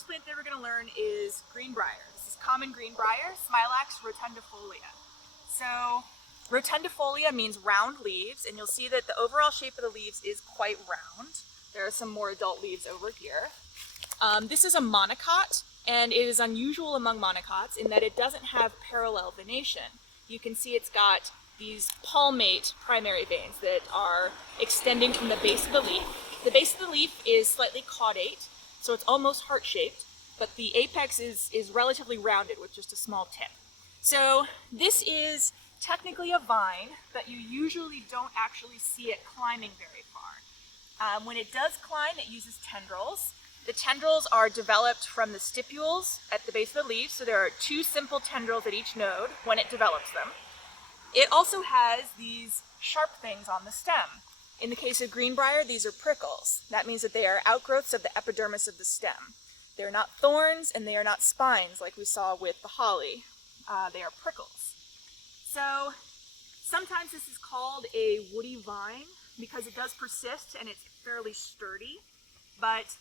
first plant that we're going to learn is greenbrier. This is common greenbrier, Smilax rotundifolia. So rotundifolia means round leaves, and you'll see that the overall shape of the leaves is quite round. There are some more adult leaves over here. This is a monocot, and it is unusual among monocots in that it doesn't have parallel venation. You can see it's got these palmate primary veins that are extending from the base of the leaf. The base of the leaf is slightly caudate, so it's almost heart-shaped, but the apex is relatively rounded with just a small tip. So this is technically a vine, but you usually don't actually see it climbing very far. When it does climb, it uses tendrils. The tendrils are developed from the stipules at the base of the leaf, so there are 2 simple tendrils at each node when it develops them. It also has these sharp things on the stem. In the case of greenbrier, these are prickles. That means that they are outgrowths of the epidermis of the stem. They're not thorns and they are not spines like we saw with the holly. They are prickles. So sometimes this is called a woody vine because it does persist and it's fairly sturdy, but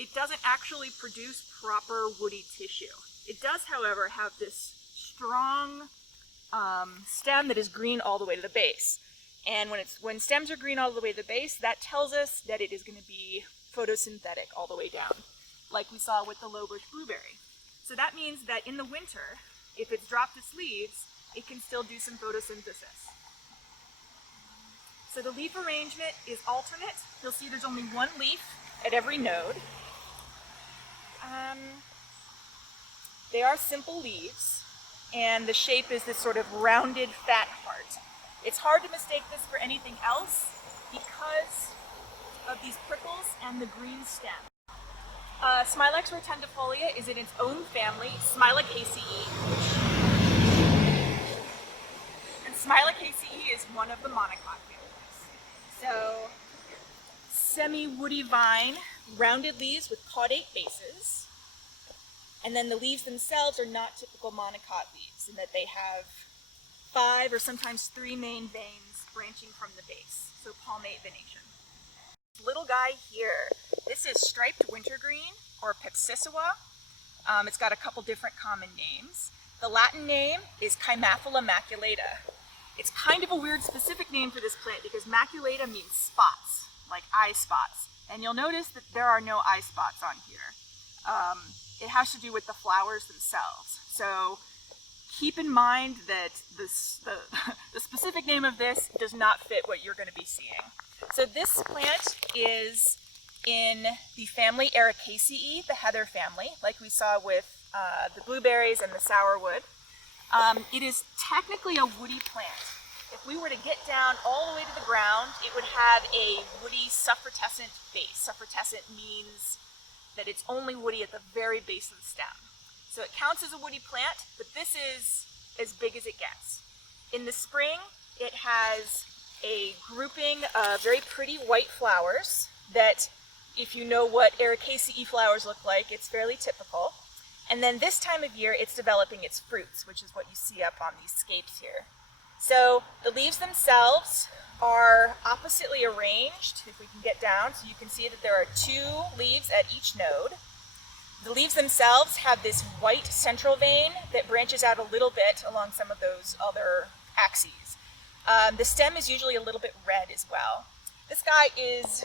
it doesn't actually produce proper woody tissue. It does, however, have this strong stem that is green all the way to the base. And when stems are green all the way to the base, that tells us that it is going to be photosynthetic all the way down, like we saw with the lowbush blueberry. So that means that in the winter, if it's dropped its leaves, it can still do some photosynthesis. So the leaf arrangement is alternate. You'll see there's only 1 leaf at every node. They are simple leaves, and the shape is this sort of rounded fat heart. It's hard to mistake this for anything else because of these prickles and the green stem. Smilax rotundifolia is in its own family, Smilacaceae. And Smilacaceae is one of the monocot families. So, semi-woody vine, rounded leaves with caudate bases. And then the leaves themselves are not typical monocot leaves in that they have 5 or sometimes 3 main veins branching from the base, so palmate venation. This little guy here, this is striped wintergreen, or Pipsissewa. It's got a couple different common names. The Latin name is Chimaphila maculata. It's kind of a weird specific name for this plant because maculata means spots, like eye spots. And you'll notice that there are no eye spots on here. It has to do with the flowers themselves. So keep in mind that the specific name of this does not fit what you're going to be seeing. So this plant is in the family Ericaceae, the heather family, like we saw with the blueberries and the sourwood. It is technically a woody plant. If we were to get down all the way to the ground, it would have a woody suffrutescent base. Suffrutescent means that it's only woody at the very base of the stem. So it counts as a woody plant, but this is as big as it gets. In the spring, it has a grouping of very pretty white flowers that, if you know what Ericaceae flowers look like, it's fairly typical. And then this time of year, it's developing its fruits, which is what you see up on these scapes here. So the leaves themselves are oppositely arranged, if we can get down, so you can see that there are 2 leaves at each node. The leaves themselves have this white central vein that branches out a little bit along some of those other axes. The stem is usually a little bit red as well. This guy is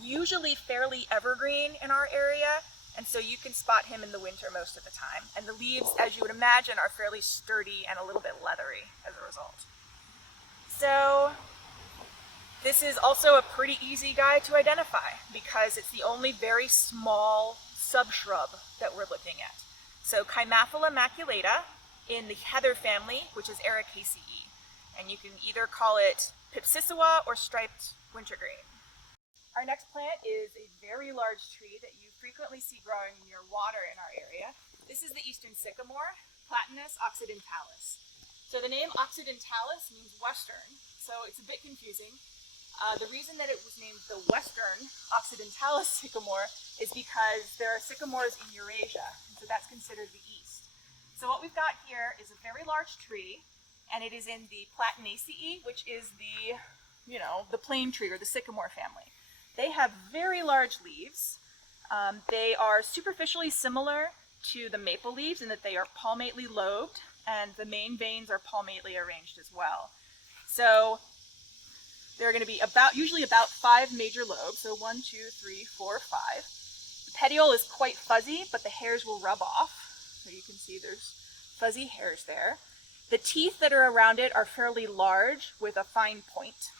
usually fairly evergreen in our area, and so you can spot him in the winter most of the time. And the leaves, as you would imagine, are fairly sturdy and a little bit leathery as a result. So this is also a pretty easy guy to identify because it's the only very small subshrub that we're looking at. So Chimaphila maculata in the heather family, which is Ericaceae. And you can either call it Pipsissewa or striped wintergreen. Our next plant is a very large tree that you frequently see growing near water in our area. This is the eastern sycamore, Platanus occidentalis. So the name occidentalis means western, so it's a bit confusing. The reason that it was named the western occidentalis sycamore is because there are sycamores in Eurasia, and so that's considered the east. So what we've got here is a very large tree, and it is in the Platanaceae, which is the plane tree or the sycamore family. They have very large leaves. They are superficially similar to the maple leaves in that they are palmately lobed, and the main veins are palmately arranged as well. So there are going to be usually about 5 major lobes, so 1, 2, 3, 4, 5. The petiole is quite fuzzy, but the hairs will rub off. So you can see there's fuzzy hairs there. The teeth that are around it are fairly large with a fine point.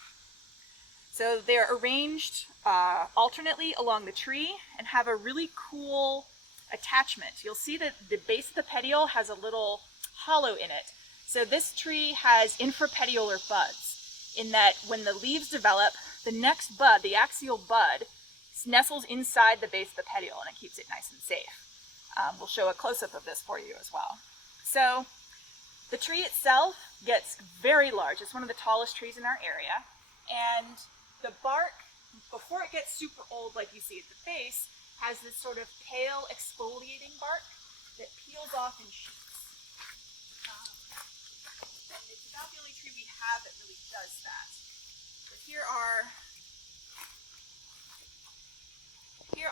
So they're arranged alternately along the tree and have a really cool attachment. You'll see that the base of the petiole has a little hollow in it. So this tree has infrapetiolar buds, in that when the leaves develop, the next bud, the axial bud, nestles inside the base of the petiole, and it keeps it nice and safe. We'll show a close-up of this for you as well. So the tree itself gets very large. It's one of the tallest trees in our area, and the bark, before it gets super old like you see at the base, has this sort of pale exfoliating bark that peels off in sheets. And it's about the only tree we have that really does that. But here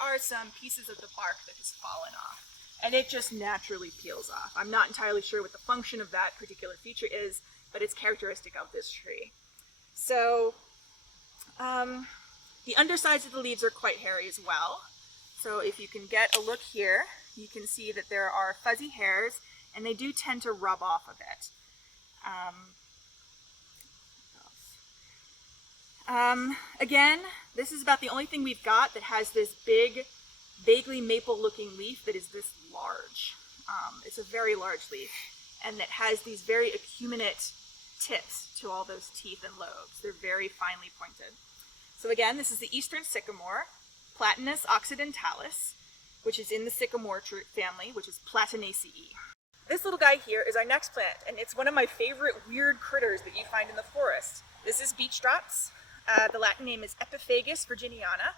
are some pieces of the bark that has fallen off, and it just naturally peels off. I'm not entirely sure what the function of that particular feature is, but it's characteristic of this tree. So the undersides of the leaves are quite hairy as well. So if you can get a look here, you can see that there are fuzzy hairs, and they do tend to rub off a bit. Again, this is about the only thing we've got that has this big, vaguely maple-looking leaf that is this large. It's a very large leaf, and that has these very acuminate tips to all those teeth and lobes. They're very finely pointed. So again, this is the eastern sycamore, Platanus occidentalis, which is in the sycamore family, which is Platanaceae. This little guy here is our next plant, and it's one of my favorite weird critters that you find in the forest. This is beech drops. The Latin name is Epifagus virginiana.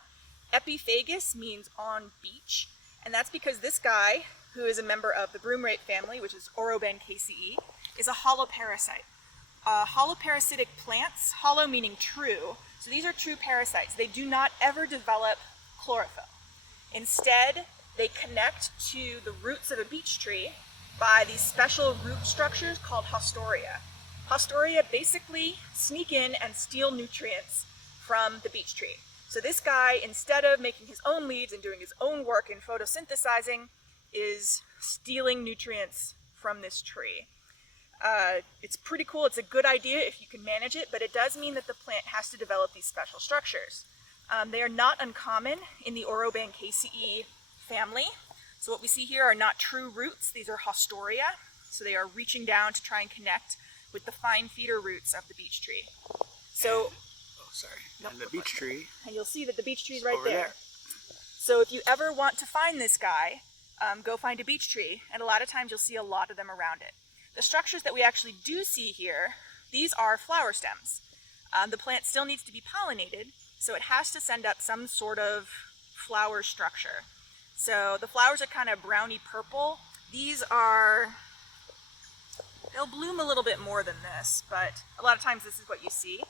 Epifagus means on beech, and that's because this guy, who is a member of the broomrape family, which is Orobanchaceae, is a holoparasite. Holoparasitic plants, hollow meaning true, so these are true parasites. They do not ever develop chlorophyll. Instead, they connect to the roots of a beech tree by these special root structures called haustoria. Haustoria basically sneak in and steal nutrients from the beech tree. So this guy, instead of making his own leaves and doing his own work in photosynthesizing, is stealing nutrients from this tree. It's pretty cool. It's a good idea if you can manage it, but it does mean that the plant has to develop these special structures. They are not uncommon in the Orobanchaceae family. So what we see here are not true roots. These are haustoria. So they are reaching down to try and connect with the fine feeder roots of the beech tree. So, and the beech tree. And you'll see that the beech tree is right there. So if you ever want to find this guy, go find a beech tree, and a lot of times you'll see a lot of them around it. The structures that we actually do see here, these are flower stems. The plant still needs to be pollinated, so it has to send up some sort of flower structure. So the flowers are kind of browny purple. These are, they'll bloom a little bit more than this, but a lot of times this is what you see.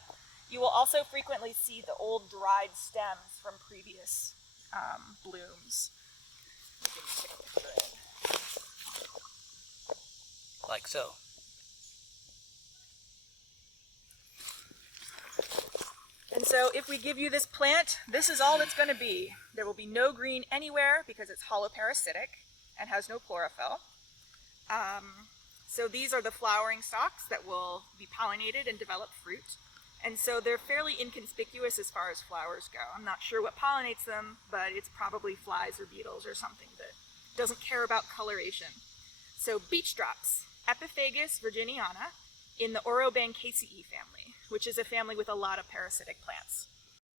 You will also frequently see the old dried stems from previous blooms. Like so. And so if we give you this plant, this is all it's going to be. There will be no green anywhere because it's holoparasitic and has no chlorophyll. So these are the flowering stalks that will be pollinated and develop fruit. And so they're fairly inconspicuous as far as flowers go. I'm not sure what pollinates them, but it's probably flies or beetles or something that doesn't care about coloration. So beech drops, Epifagus virginiana, in the Orobanchaceae family, which is a family with a lot of parasitic plants.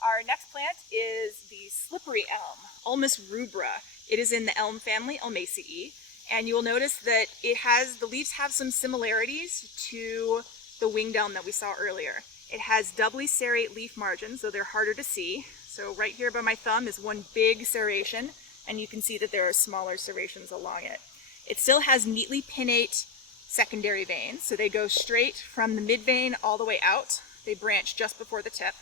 Our next plant is the slippery elm, Ulmus rubra. It is in the elm family, Ulmaceae, and you will notice that the leaves have some similarities to the winged elm that we saw earlier. It has doubly serrate leaf margins, though they're harder to see. So right here by my thumb is one big serration, and you can see that there are smaller serrations along it. It still has neatly pinnate secondary veins, so they go straight from the mid-vein all the way out. They branch just before the tip.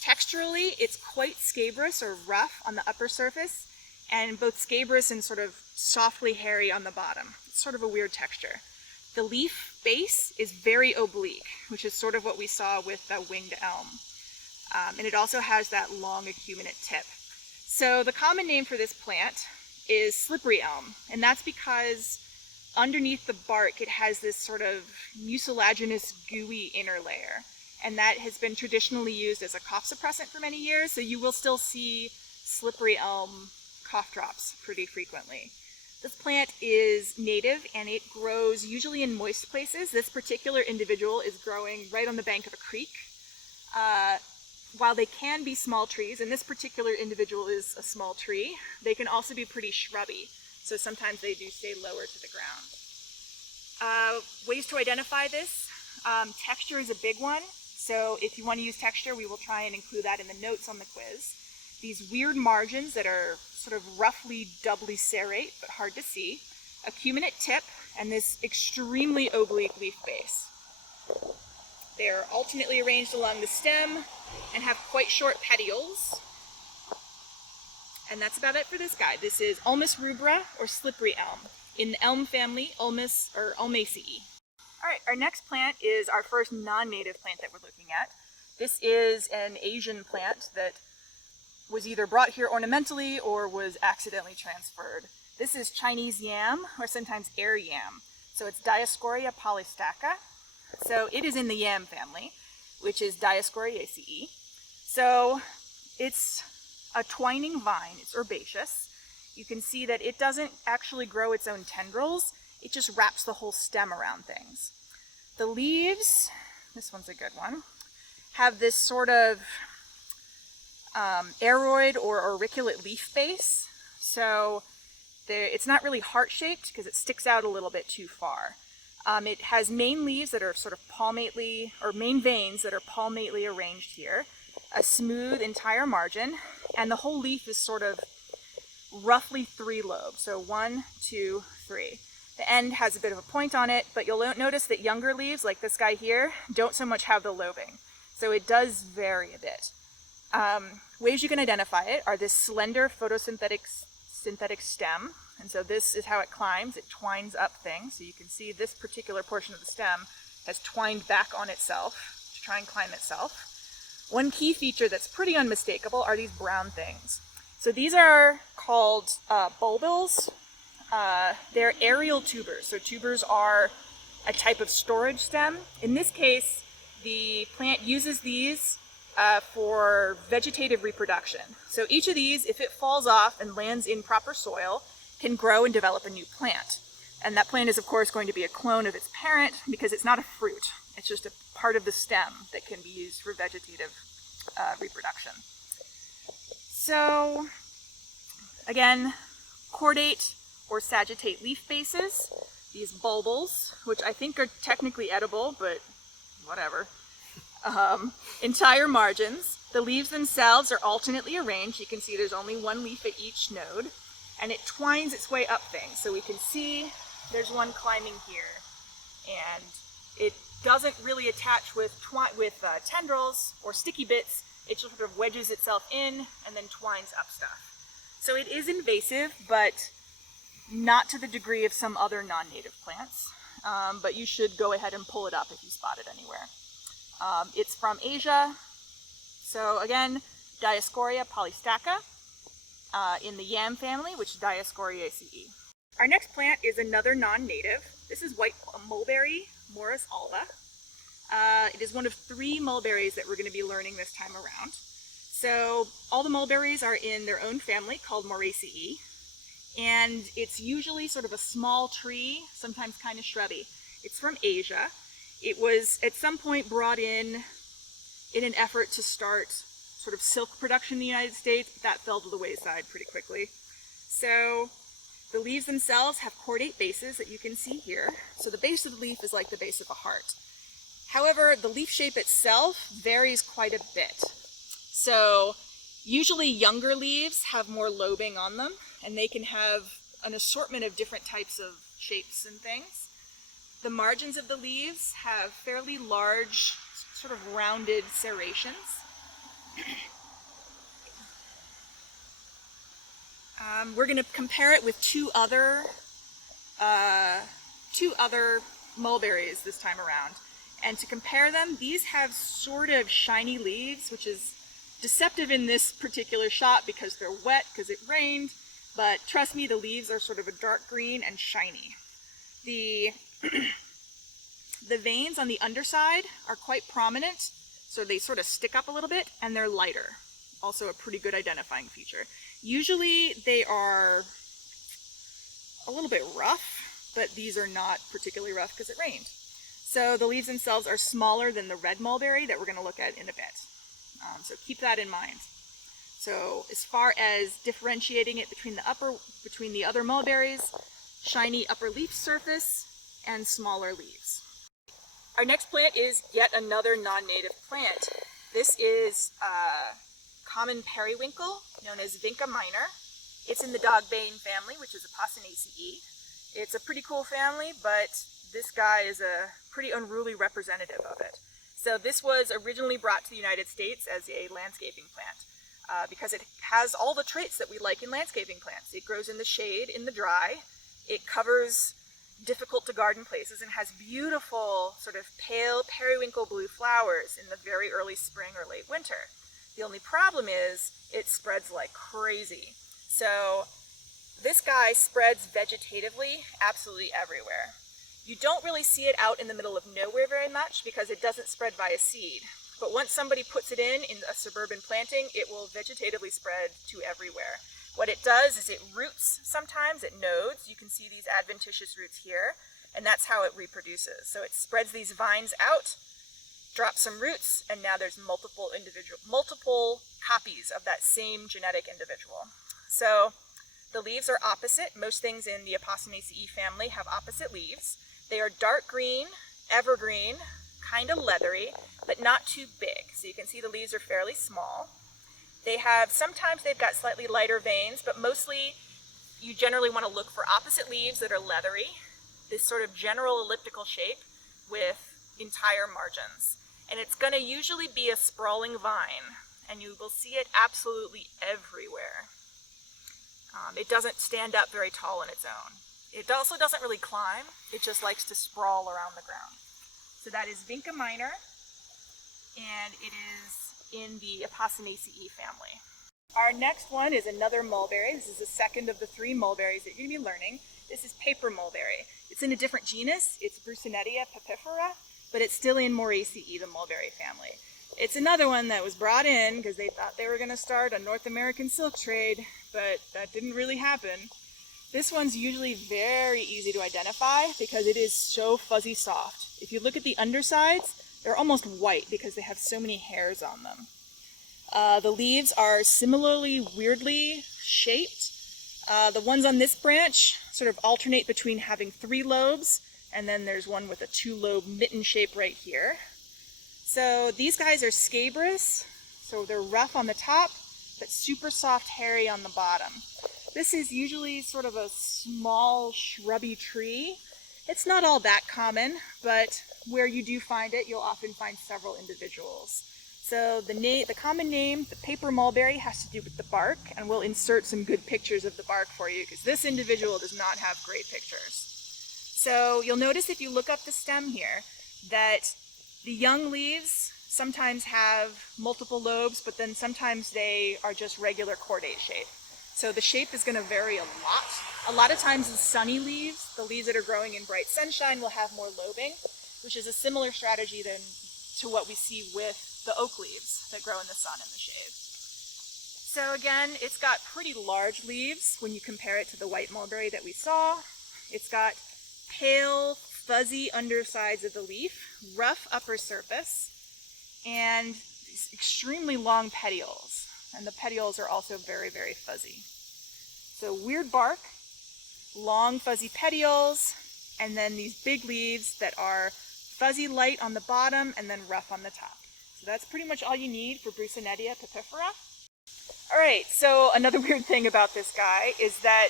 Texturally, it's quite scabrous or rough on the upper surface, and both scabrous and sort of softly hairy on the bottom. It's sort of a weird texture. The leaf base is very oblique, which is sort of what we saw with the winged elm. And it also has that long acuminate tip. So the common name for this plant is slippery elm, and that's because underneath the bark it has this sort of mucilaginous gooey inner layer, and that has been traditionally used as a cough suppressant for many years, so you will still see slippery elm cough drops pretty frequently. This plant is native and it grows usually in moist places. This particular individual is growing right on the bank of a creek. While they can be small trees, and this particular individual is a small tree, they can also be pretty shrubby. So sometimes they do stay lower to the ground. Ways to identify this. Texture is a big one. So if you want to use texture, we will try and include that in the notes on the quiz. These weird margins that are sort of roughly doubly serrate, but hard to see. Acuminate tip, and this extremely oblique leaf base. They're alternately arranged along the stem and have quite short petioles. And that's about it for this guy. This is Ulmus rubra, or slippery elm, in the elm family, Ulmus or Ulmaceae. All right, our next plant is our first non-native plant that we're looking at. This is an Asian plant that was either brought here ornamentally or was accidentally transferred. This is Chinese yam, or sometimes air yam. So it's Dioscorea polystachya. So it is in the yam family, which is Dioscoreaceae. So it's a twining vine. It's herbaceous. You can see that it doesn't actually grow its own tendrils. It just wraps the whole stem around things. The leaves, this one's a good one, have this sort of aroid or auriculate leaf base. So it's not really heart-shaped because it sticks out a little bit too far. It has main leaves that are sort of palmately, or main veins that are palmately arranged here, a smooth entire margin, and the whole leaf is sort of roughly 3 lobes. So 1, 2, 3. The end has a bit of a point on it, but you'll notice that younger leaves, like this guy here, don't so much have the lobing. So it does vary a bit. Ways you can identify it are this slender synthetic stem, and so this is how it climbs. It twines up things, so you can see this particular portion of the stem has twined back on itself to try and climb itself. One key feature that's pretty unmistakable are these brown things. So these are called bulbils. They're aerial tubers, so tubers are a type of storage stem. In this case, the plant uses these for vegetative reproduction. So each of these, if it falls off and lands in proper soil, can grow and develop a new plant. And that plant is, of course, going to be a clone of its parent because it's not a fruit. It's just a part of the stem that can be used for vegetative reproduction. So, again, cordate or sagittate leaf bases, these bulbils, which I think are technically edible, but whatever. Entire margins. The leaves themselves are alternately arranged. You can see there's only one leaf at each node, and it twines its way up things. So we can see there's one climbing here, and it doesn't really attach with tendrils or sticky bits. It just sort of wedges itself in and then twines up stuff. So it is invasive, but not to the degree of some other non-native plants. But you should go ahead and pull it up if you spot it anywhere. It's from Asia. So again, Dioscorea polystachya in the yam family, which is Dioscoreaceae. Our next plant is another non-native. This is white mulberry, Morus alba. It is one of 3 mulberries that we're going to be learning this time around. So all the mulberries are in their own family called Moraceae, and it's usually sort of a small tree, sometimes kind of shrubby. It's from Asia. It was at some point brought in an effort to start sort of silk production in the United States, but that fell to the wayside pretty quickly. So the leaves themselves have cordate bases that you can see here. So the base of the leaf is like the base of a heart. However, the leaf shape itself varies quite a bit. So usually younger leaves have more lobing on them, and they can have an assortment of different types of shapes and things. The margins of the leaves have fairly large, sort of rounded serrations. We're going to compare it with two other mulberries this time around. And to compare them, these have sort of shiny leaves, which is deceptive in this particular shot because they're wet because it rained, but trust me, the leaves are sort of a dark green and shiny. The veins on the underside are quite prominent, so they sort of stick up a little bit, and they're lighter. Also a pretty good identifying feature. Usually they are a little bit rough, but these are not particularly rough because it rained. So the leaves themselves are smaller than the red mulberry that we're going to look at in a bit. So keep that in mind. So as far as differentiating it between the other mulberries, shiny upper leaf surface and smaller leaves. Our next plant is yet another non-native plant. This is common periwinkle, known as Vinca minor. It's in the dogbane family, which is Apocynaceae. It's a pretty cool family, but this guy is a pretty unruly representative of it. So this was originally brought to the United States as a landscaping plant because it has all the traits that we like in landscaping plants. It grows in the shade, in the dry. It covers difficult to garden places and has beautiful sort of pale periwinkle blue flowers in the very early spring or late winter. The only problem is it spreads like crazy. So this guy spreads vegetatively absolutely everywhere. You don't really see it out in the middle of nowhere very much because it doesn't spread via seed. But once somebody puts it in a suburban planting, it will vegetatively spread to everywhere. What it does is it roots sometimes, it nodes. You can see these adventitious roots here, and that's how it reproduces. So it spreads these vines out, drops some roots, and now there's multiple copies of that same genetic individual. So the leaves are opposite. Most things in the Apocynaceae family have opposite leaves. They are dark green, evergreen, kind of leathery, but not too big. So you can see the leaves are fairly small. Sometimes they've got slightly lighter veins, but mostly you generally want to look for opposite leaves that are leathery, this sort of general elliptical shape with entire margins. And it's going to usually be a sprawling vine, and you will see it absolutely everywhere. It doesn't stand up very tall on its own. It also doesn't really climb, it just likes to sprawl around the ground. So that is Vinca minor, and it is in the Apocynaceae family. Our next one is another mulberry. This is the second of the three mulberries that you're going to be learning. This is paper mulberry. It's in a different genus. It's Broussonetia papyrifera, but it's still in Moraceae, the mulberry family. It's another one that was brought in because they thought they were going to start a North American silk trade, but that didn't really happen. This one's usually very easy to identify because it is so fuzzy soft. If you look at the undersides, they're almost white because they have so many hairs on them. The leaves are similarly weirdly shaped. The ones on this branch sort of alternate between having 3 lobes, and then there's one with a 2-lobe mitten shape right here. So these guys are scabrous, so they're rough on the top, but super soft, hairy on the bottom. This is usually sort of a small shrubby tree. It's not all that common, but where you do find it, you'll often find several individuals. So the common name, the paper mulberry, has to do with the bark, and we'll insert some good pictures of the bark for you because this individual does not have great pictures. So you'll notice if you look up the stem here that the young leaves sometimes have multiple lobes, but then sometimes they are just regular cordate shape. So the shape is going to vary a lot. A lot of times in sunny leaves, the leaves that are growing in bright sunshine will have more lobing, which is a similar strategy to what we see with the oak leaves that grow in the sun and the shade. So again, it's got pretty large leaves when you compare it to the white mulberry that we saw. It's got pale, fuzzy undersides of the leaf, rough upper surface, and these extremely long petioles. And the petioles are also very, very fuzzy. So weird bark, long fuzzy petioles, and then these big leaves that are fuzzy light on the bottom and then rough on the top. So that's pretty much all you need for Broussonetia papyrifera. Alright, so another weird thing about this guy is that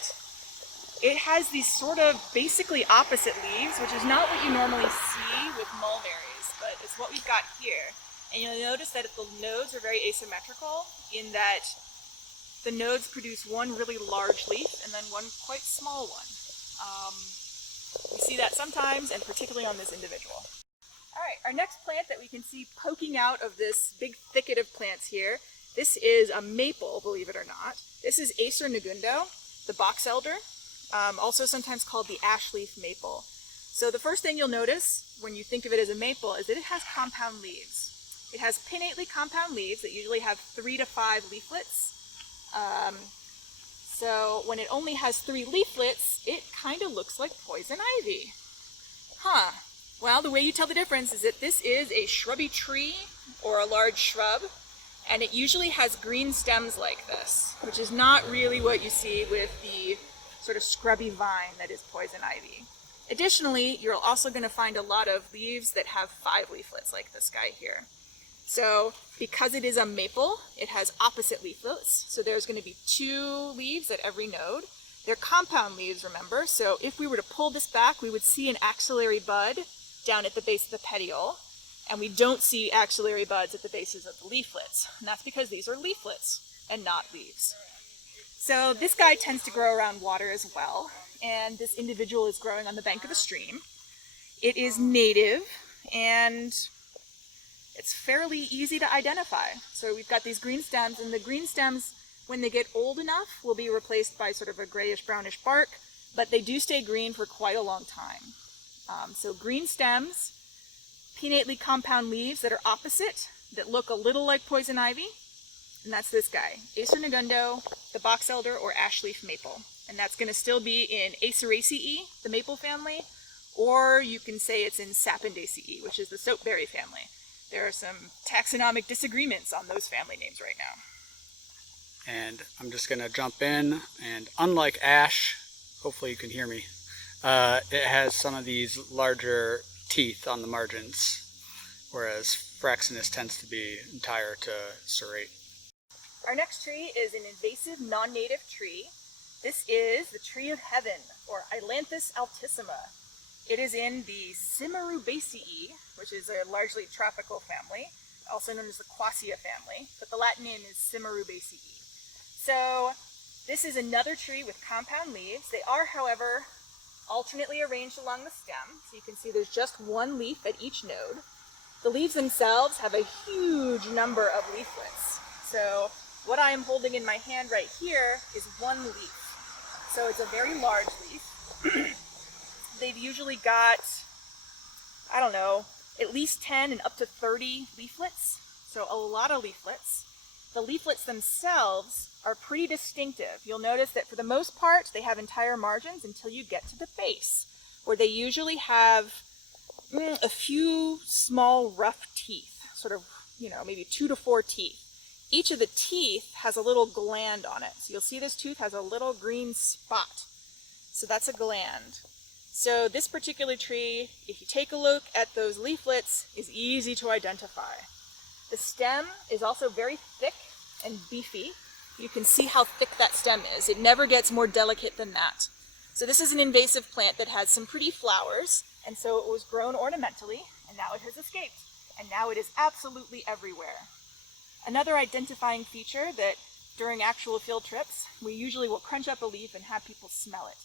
it has these sort of basically opposite leaves, which is not what you normally see with mulberries, but it's what we've got here. And you'll notice that the nodes are very asymmetrical in that the nodes produce one really large leaf and then one quite small one. We see that sometimes, and particularly on this individual. All right, our next plant that we can see poking out of this big thicket of plants here, this is a maple, believe it or not. This is Acer negundo, the box elder, also sometimes called the ash leaf maple. So the first thing you'll notice when you think of it as a maple is that it has compound leaves. It has pinnately compound leaves that usually have 3 to 5 leaflets. So when it only has 3 leaflets, it kind of looks like poison ivy. Huh. Well, the way you tell the difference is that this is a shrubby tree or a large shrub, and it usually has green stems like this, which is not really what you see with the sort of scrubby vine that is poison ivy. Additionally, you're also going to find a lot of leaves that have 5 leaflets like this guy here. So because it is a maple, it has opposite leaflets. So there's going to be 2 leaves at every node. They're compound leaves, remember. So if we were to pull this back, we would see an axillary bud down at the base of the petiole. And we don't see axillary buds at the bases of the leaflets. And that's because these are leaflets and not leaves. So this guy tends to grow around water as well. And this individual is growing on the bank of a stream. It is native and it's fairly easy to identify. So we've got these green stems, and the green stems, when they get old enough, will be replaced by sort of a grayish brownish bark, but they do stay green for quite a long time. So green stems, pinnately compound leaves that are opposite, that look a little like poison ivy, and that's this guy, Acer negundo, the box elder or ash leaf maple. And that's going to still be in Aceraceae, the maple family, or you can say it's in Sapindaceae, which is the soapberry family. There are some taxonomic disagreements on those family names right now. And I'm just going to jump in, and unlike ash, hopefully you can hear me, it has some of these larger teeth on the margins, whereas Fraxinus tends to be entire to serrate. Our next tree is an invasive non-native tree. This is the tree of heaven, or Ailanthus altissima. It is in the Cimarubaceae, which is a largely tropical family, also known as the Quassia family, but the Latin name is Cimarubaceae. So this is another tree with compound leaves. They are, however, alternately arranged along the stem, so you can see there's just 1 leaf at each node. The leaves themselves have a huge number of leaflets. So what I am holding in my hand right here is 1 leaf. So it's a very large leaf. They've usually got, I don't know, at least 10 and up to 30 leaflets. So a lot of leaflets. The leaflets themselves are pretty distinctive. You'll notice that for the most part, they have entire margins until you get to the base, where they usually have a few small rough teeth, sort of, maybe 2 to 4 teeth. Each of the teeth has a little gland on it. So you'll see this tooth has a little green spot. So that's a gland. So this particular tree, if you take a look at those leaflets, is easy to identify. The stem is also very thick and beefy. You can see how thick that stem is. It never gets more delicate than that. So this is an invasive plant that has some pretty flowers, and so it was grown ornamentally, and now it has escaped. And now it is absolutely everywhere. Another identifying feature that during actual field trips, we usually will crunch up a leaf and have people smell it.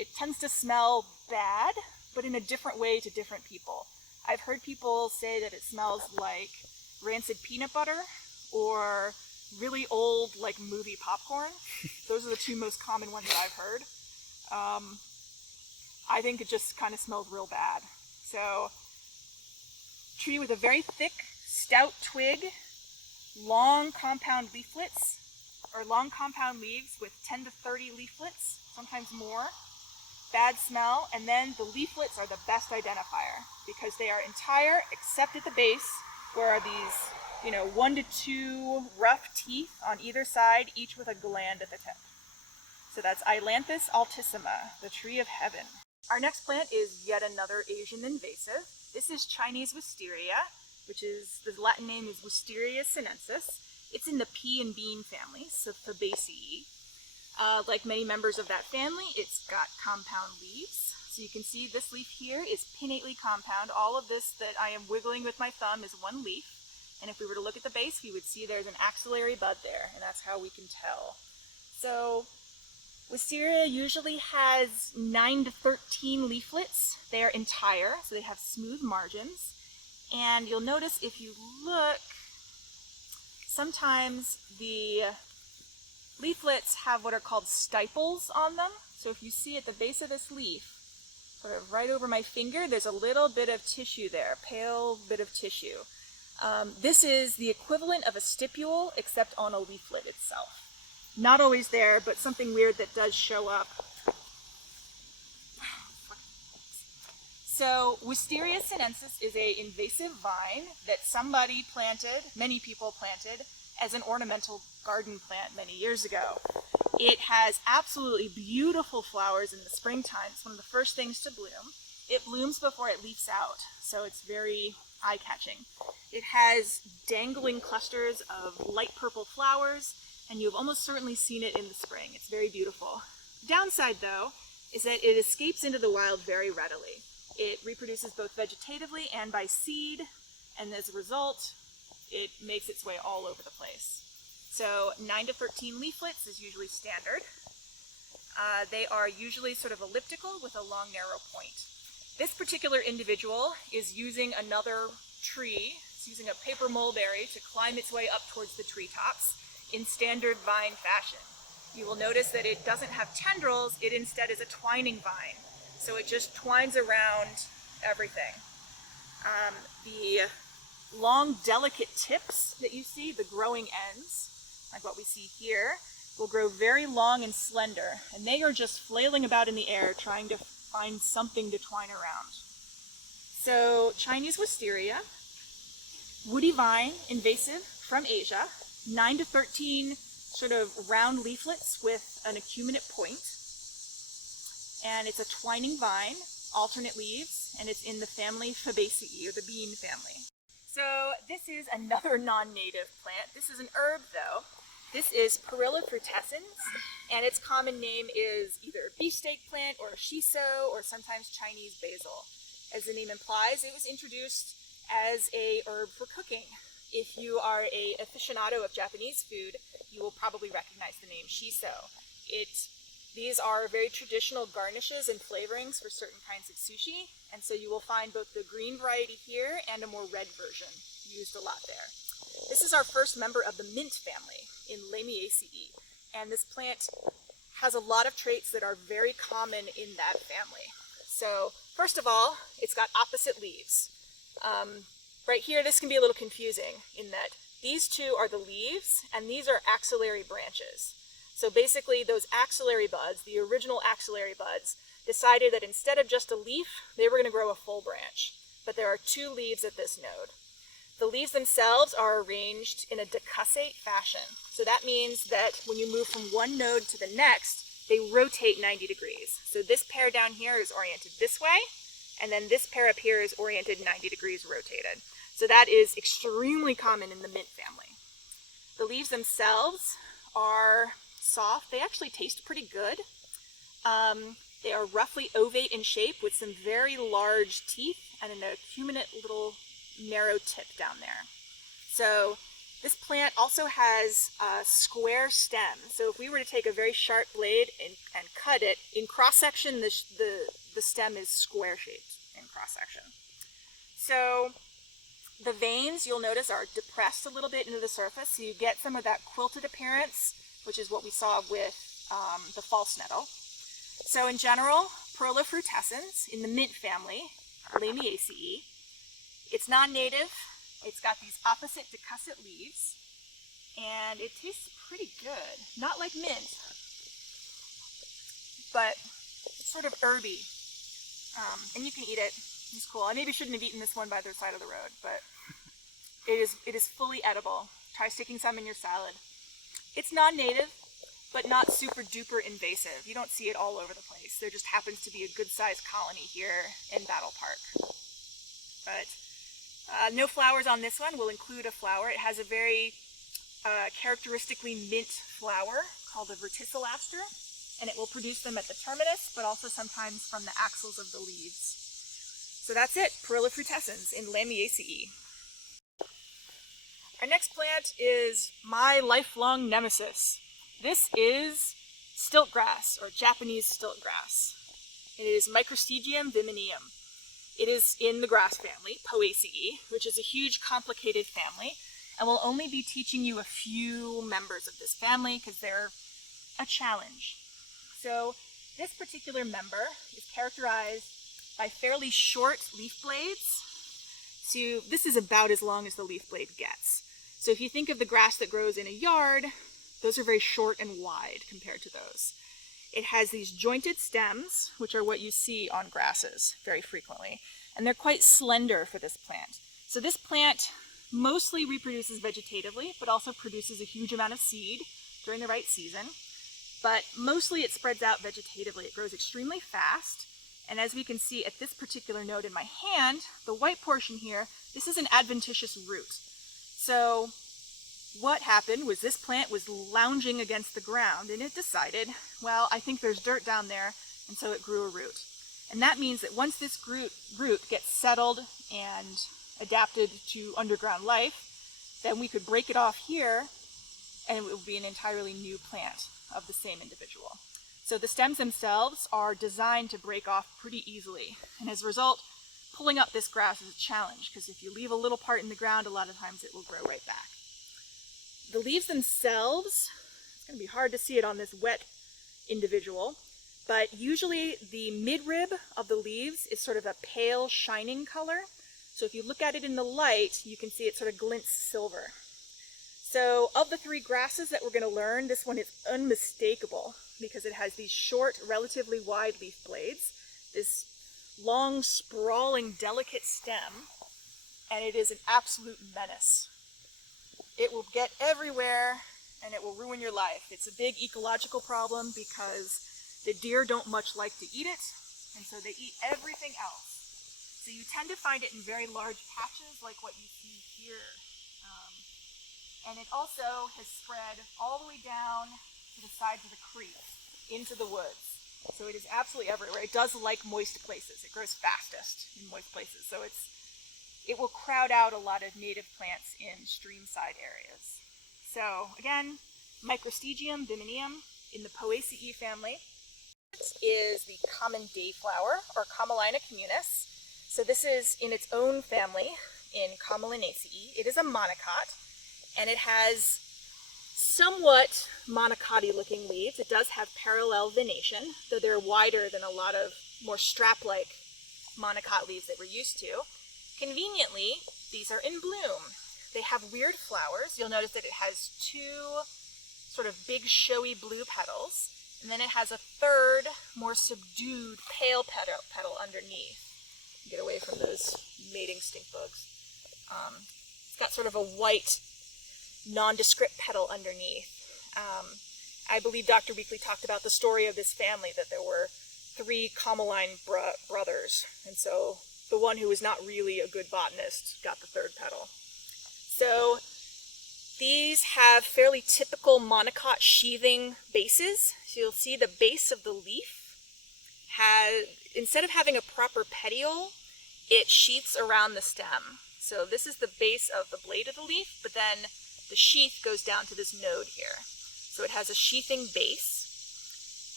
It tends to smell bad, but in a different way to different people. I've heard people say that it smells like rancid peanut butter or really old, like, movie popcorn. Those are the 2 most common ones that I've heard. I think it just kind of smells real bad. So, tree with a very thick, stout twig, long compound leaflets, or long compound leaves with 10 to 30 leaflets, sometimes more. Bad smell, and then the leaflets are the best identifier because they are entire except at the base, where are these, 1 to 2 rough teeth on either side, each with a gland at the tip. So that's Ailanthus altissima, the tree of heaven. Our next plant is yet another Asian invasive. This is Chinese Wisteria, which is, the Latin name is Wisteria sinensis. It's in the pea and bean family, so Fabaceae. Like many members of that family, it's got compound leaves. So you can see this leaf here is pinnately compound. All of this that I am wiggling with my thumb is 1 leaf. And if we were to look at the base, we would see there's an axillary bud there, and that's how we can tell. So Wisteria usually has 9 to 13 leaflets. They are entire, so they have smooth margins. And you'll notice if you look, sometimes the leaflets have what are called stipules on them. So if you see at the base of this leaf, sort of right over my finger, there's a little bit of tissue there, pale bit of tissue. This is the equivalent of a stipule, except on a leaflet itself. Not always there, but something weird that does show up. So Wisteria sinensis is an invasive vine that somebody planted, many people planted, as an ornamental garden plant many years ago. It has absolutely beautiful flowers in the springtime. It's one of the first things to bloom. It blooms before it leaves out, so it's very eye-catching. It has dangling clusters of light purple flowers, and you've almost certainly seen it in the spring. It's very beautiful. The downside, though, is that it escapes into the wild very readily. It reproduces both vegetatively and by seed, and as a result, it makes its way all over the place. So 9 to 13 leaflets is usually standard. They are usually sort of elliptical with a long, narrow point. This particular individual is using another tree. It's using a paper mulberry to climb its way up towards the treetops in standard vine fashion. You will notice that it doesn't have tendrils, it instead is a twining vine. So it just twines around everything. The long, delicate tips that you see, the growing ends, like what we see here, will grow very long and slender, and they are just flailing about in the air trying to find something to twine around. So Chinese wisteria, woody vine, invasive, from Asia, 9 to 13 sort of round leaflets with an acuminate point. And it's a twining vine, alternate leaves, and it's in the family Fabaceae, or the bean family. So this is another non-native plant. This is an herb, though. This is Perilla frutescens, and its common name is either beefsteak plant or shiso, or sometimes Chinese basil. As the name implies, it was introduced as a herb for cooking. If you are an aficionado of Japanese food, you will probably recognize the name shiso. These are very traditional garnishes and flavorings for certain kinds of sushi, and so you will find both the green variety here and a more red version used a lot there. This is our first member of the mint family in Lamiaceae, and this plant has a lot of traits that are very common in that family. So first of all, it's got opposite leaves. Right here, this can be a little confusing in that these two are the leaves, and these are axillary branches. So basically, those axillary buds, the original axillary buds, decided that instead of just a leaf, they were going to grow a full branch. But there are 2 leaves at this node. The leaves themselves are arranged in a decussate fashion. So that means that when you move from one node to the next, they rotate 90 degrees. So this pair down here is oriented this way, and then this pair up here is oriented 90 degrees rotated. So that is extremely common in the mint family. The leaves themselves are soft. They actually taste pretty good. They are roughly ovate in shape with some very large teeth and an acuminate little narrow tip down there. So this plant also has a square stem. So if we were to take a very sharp blade and cut it, in cross-section the stem is square shaped in cross-section. So the veins, you'll notice, are depressed a little bit into the surface, so you get some of that quilted appearance, which is what we saw with the false nettle. So in general, Perilla frutescens in the mint family, Lamiaceae, it's non-native, it's got these opposite decussate leaves, and it tastes pretty good. Not like mint, but it's sort of herby, and you can eat it. It's cool. I maybe shouldn't have eaten this one by the side of the road, but it is fully edible. Try sticking some in your salad. It's non-native, but not super duper invasive. You don't see it all over the place. There just happens to be a good-sized colony here in Battle Park. But no flowers on this one. We'll include a flower. It has a very characteristically mint flower called a verticillastre, and it will produce them at the terminus, but also sometimes from the axils of the leaves. So that's it, Perilla frutescens in Lamiaceae. Our next plant is my lifelong nemesis, This is stilt grass, or Japanese stilt grass. It is Microstegium vimineum. It is in the grass family, Poaceae, which is a huge, complicated family, and we'll only be teaching you a few members of this family because they're a challenge. So this particular member is characterized by fairly short leaf blades. So this is about as long as the leaf blade gets. So if you think of the grass that grows in a yard, those are very short and wide compared to those. It has these jointed stems, which are what you see on grasses very frequently, and they're quite slender for this plant. So this plant mostly reproduces vegetatively, but also produces a huge amount of seed during the right season. But mostly it spreads out vegetatively. It grows extremely fast. And as we can see at this particular node in my hand, the white portion here, this is an adventitious root. So what happened was this plant was lounging against the ground and it decided, well, I think there's dirt down there, and so it grew a root. And that means that once this root gets settled and adapted to underground life, then we could break it off here and it would be an entirely new plant of the same individual. So the stems themselves are designed to break off pretty easily. And as a result, pulling up this grass is a challenge, because if you leave a little part in the ground, a lot of times it will grow right back. The leaves themselves, it's going to be hard to see it on this wet individual, but usually the midrib of the leaves is sort of a pale shining color. So if you look at it in the light, you can see it sort of glints silver. So of the three grasses that we're going to learn, this one is unmistakable because it has these short, relatively wide leaf blades, this long, sprawling, delicate stem, and it is an absolute menace. It will get everywhere and it will ruin your life. It's a big ecological problem because the deer don't much like to eat it, and so they eat everything else. So you tend to find it in very large patches like what you see here. And it also has spread all the way down to the sides of the creek into the woods. So it is absolutely everywhere. It does like moist places. It grows fastest in moist places. So it will crowd out a lot of native plants in streamside areas. So again, Microstegium vimineum in the Poaceae family. This is the common dayflower, or Commelina communis. So this is in its own family in Commelinaceae. It is a monocot, and it has somewhat monocotty looking leaves. It does have parallel venation, though they're wider than a lot of more strap-like monocot leaves that we're used to. Conveniently, these are in bloom. They have weird flowers. You'll notice that it has two sort of big showy blue petals, and then it has a third, more subdued, pale petal underneath. Get away from those mating stink bugs. It's got sort of a white, nondescript petal underneath. I believe Dr. Weekly talked about the story of this family, that there were three Commeline brothers, and so the one who was not really a good botanist got the third petal. So these have fairly typical monocot sheathing bases. So you'll see the base of the leaf has, instead of having a proper petiole, it sheaths around the stem. So this is the base of the blade of the leaf, but then the sheath goes down to this node here. So it has a sheathing base.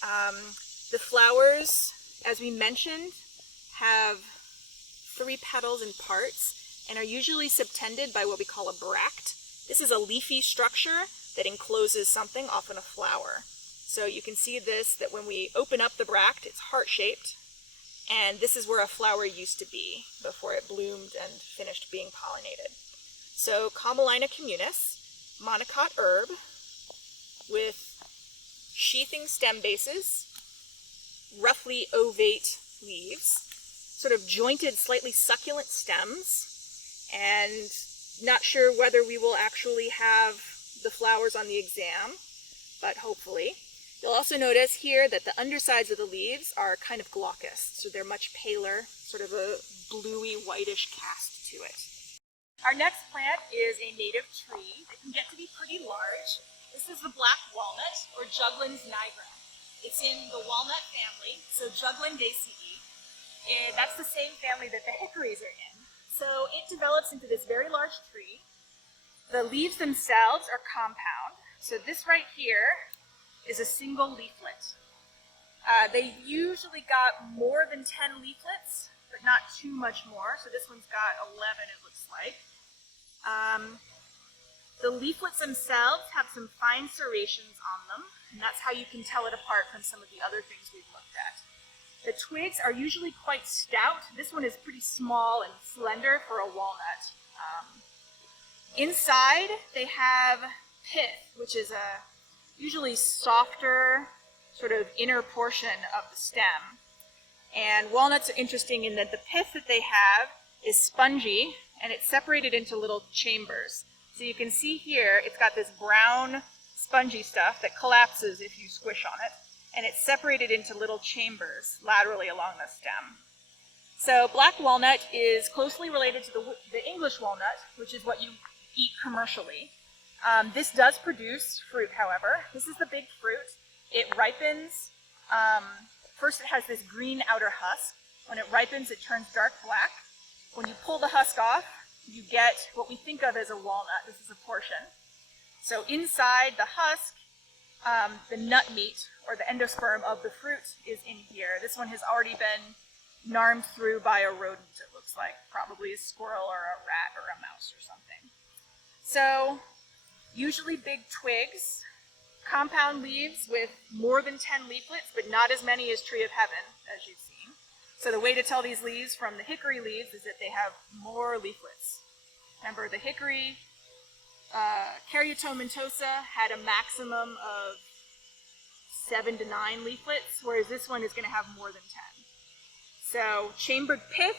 The flowers, as we mentioned, have 3 petals and parts and are usually subtended by what we call a bract. This is a leafy structure that encloses something, often a flower. So you can see this, that when we open up the bract, it's heart-shaped, and this is where a flower used to be before it bloomed and finished being pollinated. So Commelina communis, monocot herb with sheathing stem bases, roughly ovate leaves, sort of jointed, slightly succulent stems, and not sure whether we will actually have the flowers on the exam, but hopefully. You'll also notice here that the undersides of the leaves are kind of glaucous, so they're much paler, sort of a bluey, whitish cast to it. Our next plant is a native tree that can get to be pretty large. This is the black walnut, or Juglans nigra. It's in the walnut family, so Juglandaceae. And that's the same family that the hickories are in. So it develops into this very large tree. The leaves themselves are compound. So this right here is a single leaflet. They usually got more than 10 leaflets, but not too much more. So this one's got 11, it looks like. The leaflets themselves have some fine serrations on them, and that's how you can tell it apart from some of the other things we've looked at. The twigs are usually quite stout. This one is pretty small and slender for a walnut. Inside, they have pith, which is a usually softer sort of inner portion of the stem. And walnuts are interesting in that the pith that they have is spongy, and it's separated into little chambers. So you can see here, it's got this brown spongy stuff that collapses if you squish on it, and it's separated into little chambers laterally along the stem. So black walnut is closely related to the English walnut, which is what you eat commercially. This does produce fruit, however. This is the big fruit. It ripens. First it has this green outer husk. When it ripens, it turns dark black. When you pull the husk off, you get what we think of as a walnut. This is a portion. So inside the husk, the nut meat, or the endosperm of the fruit, is in here. This one has already been gnarmed through by a rodent, it looks like. Probably a squirrel or a rat or a mouse or something. So, usually big twigs, compound leaves with more than 10 leaflets, but not as many as Tree of Heaven, as you've seen. So the way to tell these leaves from the hickory leaves is that they have more leaflets. Remember, the hickory Caryatomentosa had a maximum of 7 to 9 leaflets, whereas this one is going to have more than 10. So chambered pith,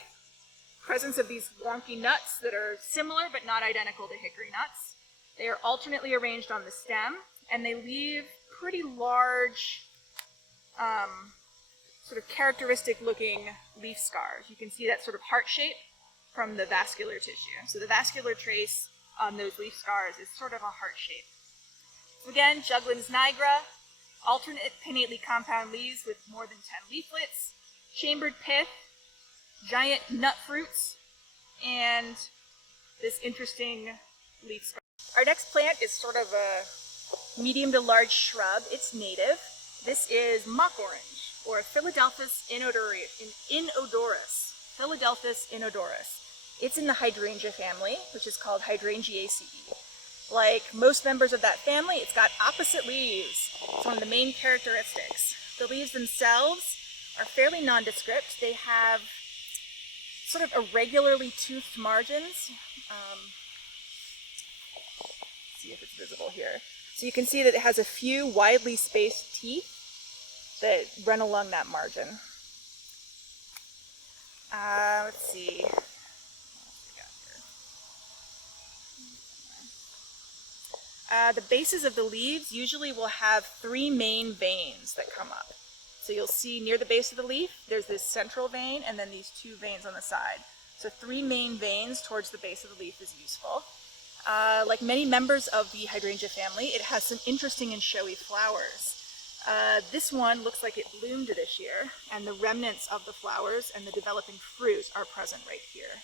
presence of these wonky nuts that are similar but not identical to hickory nuts. They are alternately arranged on the stem, and they leave pretty large, sort of characteristic looking leaf scars. You can see that sort of heart shape from the vascular tissue. So the vascular trace on those leaf scars is sort of a heart shape. So again, Juglans nigra, alternate pinnately compound leaves with more than 10 leaflets, chambered pith, giant nut fruits, and this interesting leaf scar. Our next plant is sort of a medium to large shrub. It's native. This is mock orange, or Philadelphus inodorus. Philadelphus inodorus. It's in the hydrangea family, which is called Hydrangeaceae. Like most members of that family, it's got opposite leaves. It's one of the main characteristics. The leaves themselves are fairly nondescript. They have sort of irregularly toothed margins. Let's see if it's visible here. So you can see that it has a few widely spaced teeth that run along that margin. Let's see. What else we got here? The bases of the leaves usually will have 3 main veins that come up. So you'll see near the base of the leaf, there's this central vein and then these 2 veins on the side. So 3 main veins towards the base of the leaf is useful. Like many members of the hydrangea family, it has some interesting and showy flowers. This one looks like it bloomed this year, and the remnants of the flowers and the developing fruit are present right here.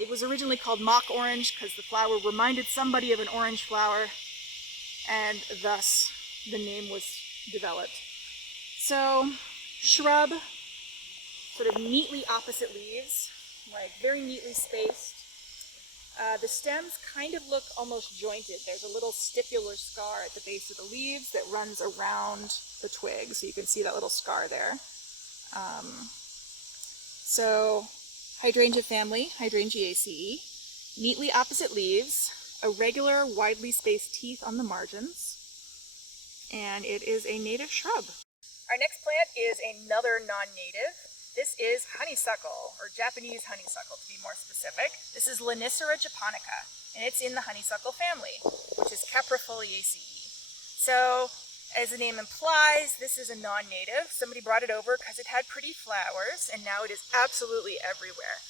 It was originally called mock orange because the flower reminded somebody of an orange flower, and thus the name was developed. So, shrub, sort of neatly opposite leaves, like very neatly spaced. The stems kind of look almost jointed. There's a little stipular scar at the base of the leaves that runs around the twig, so you can see that little scar there. So, hydrangea family, Hydrangeaceae, neatly opposite leaves, irregular, widely spaced teeth on the margins, and it is a native shrub. Our next plant is another non-native. This is honeysuckle, or Japanese honeysuckle to be more specific. This is Lonicera japonica, and it's in the honeysuckle family, which is Caprifoliaceae. So, as the name implies, this is a non-native. Somebody brought it over because it had pretty flowers, and now it is absolutely everywhere.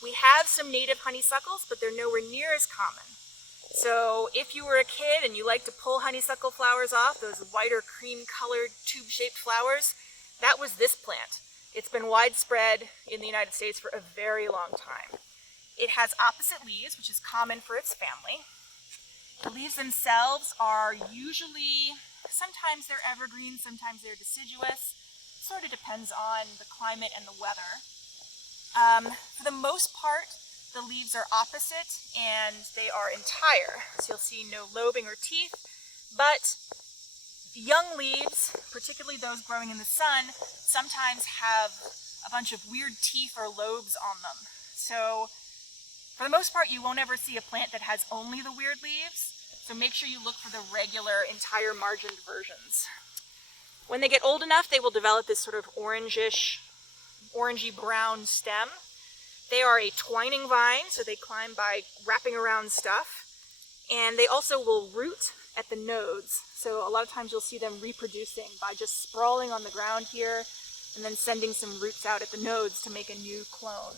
We have some native honeysuckles, but they're nowhere near as common. So if you were a kid and you like to pull honeysuckle flowers off, those whiter cream-colored tube-shaped flowers, that was this plant. It's been widespread in the United States for a very long time. It has opposite leaves, which is common for its family. The leaves themselves are usually Sometimes they're evergreen, sometimes they're deciduous. Sort of depends on the climate and the weather. For the most part, the leaves are opposite and they are entire. So you'll see no lobing or teeth, but young leaves, particularly those growing in the sun, sometimes have a bunch of weird teeth or lobes on them. So for the most part, you won't ever see a plant that has only the weird leaves. So make sure you look for the regular entire margined versions. When they get old enough, they will develop this sort of orangey brown stem. They are a twining vine, so they climb by wrapping around stuff. And they also will root at the nodes. So a lot of times you'll see them reproducing by just sprawling on the ground here and then sending some roots out at the nodes to make a new clone.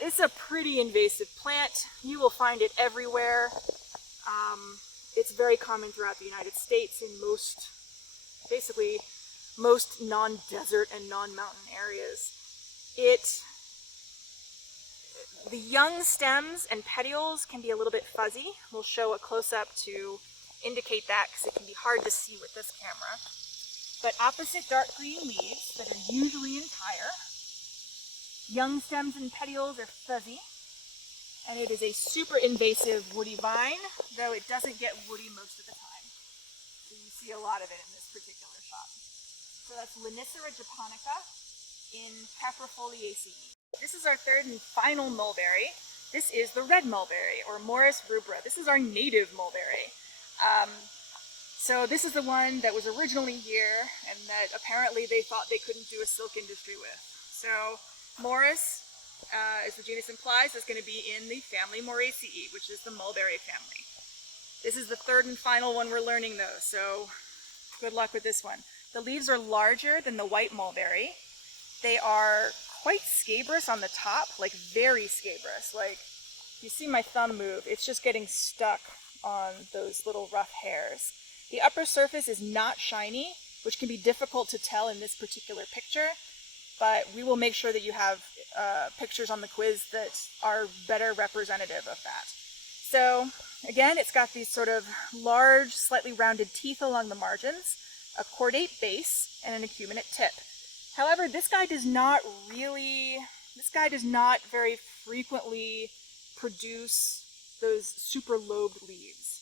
It's a pretty invasive plant. You will find it everywhere. It's very common throughout the United States in basically most non-desert and non-mountain areas. The young stems and petioles can be a little bit fuzzy. We'll show a close-up to indicate that because it can be hard to see with this camera. But opposite dark green leaves that are usually entire, young stems and petioles are fuzzy, and it is a super invasive woody vine, though it doesn't get woody most of the time. So you see a lot of it in this particular shot. So that's Linicera japonica in Caprifoliaceae. This is our third and final mulberry. This is the red mulberry, or Morus rubra. This is our native mulberry. So this is the one that was originally here and that apparently they thought they couldn't do a silk industry with. So Morus, as the genus implies, is going to be in the family Moraceae, which is the mulberry family. This is the third and final one we're learning though, so good luck with this one. The leaves are larger than the white mulberry. They are quite scabrous on the top, like very scabrous. Like, you see my thumb move, it's just getting stuck on those little rough hairs. The upper surface is not shiny, which can be difficult to tell in this particular picture, but we will make sure that you have pictures on the quiz that are better representative of that. So again, it's got these sort of large, slightly rounded teeth along the margins, a cordate base, and an acuminate tip. However, this guy does not very frequently produce those super lobed leaves.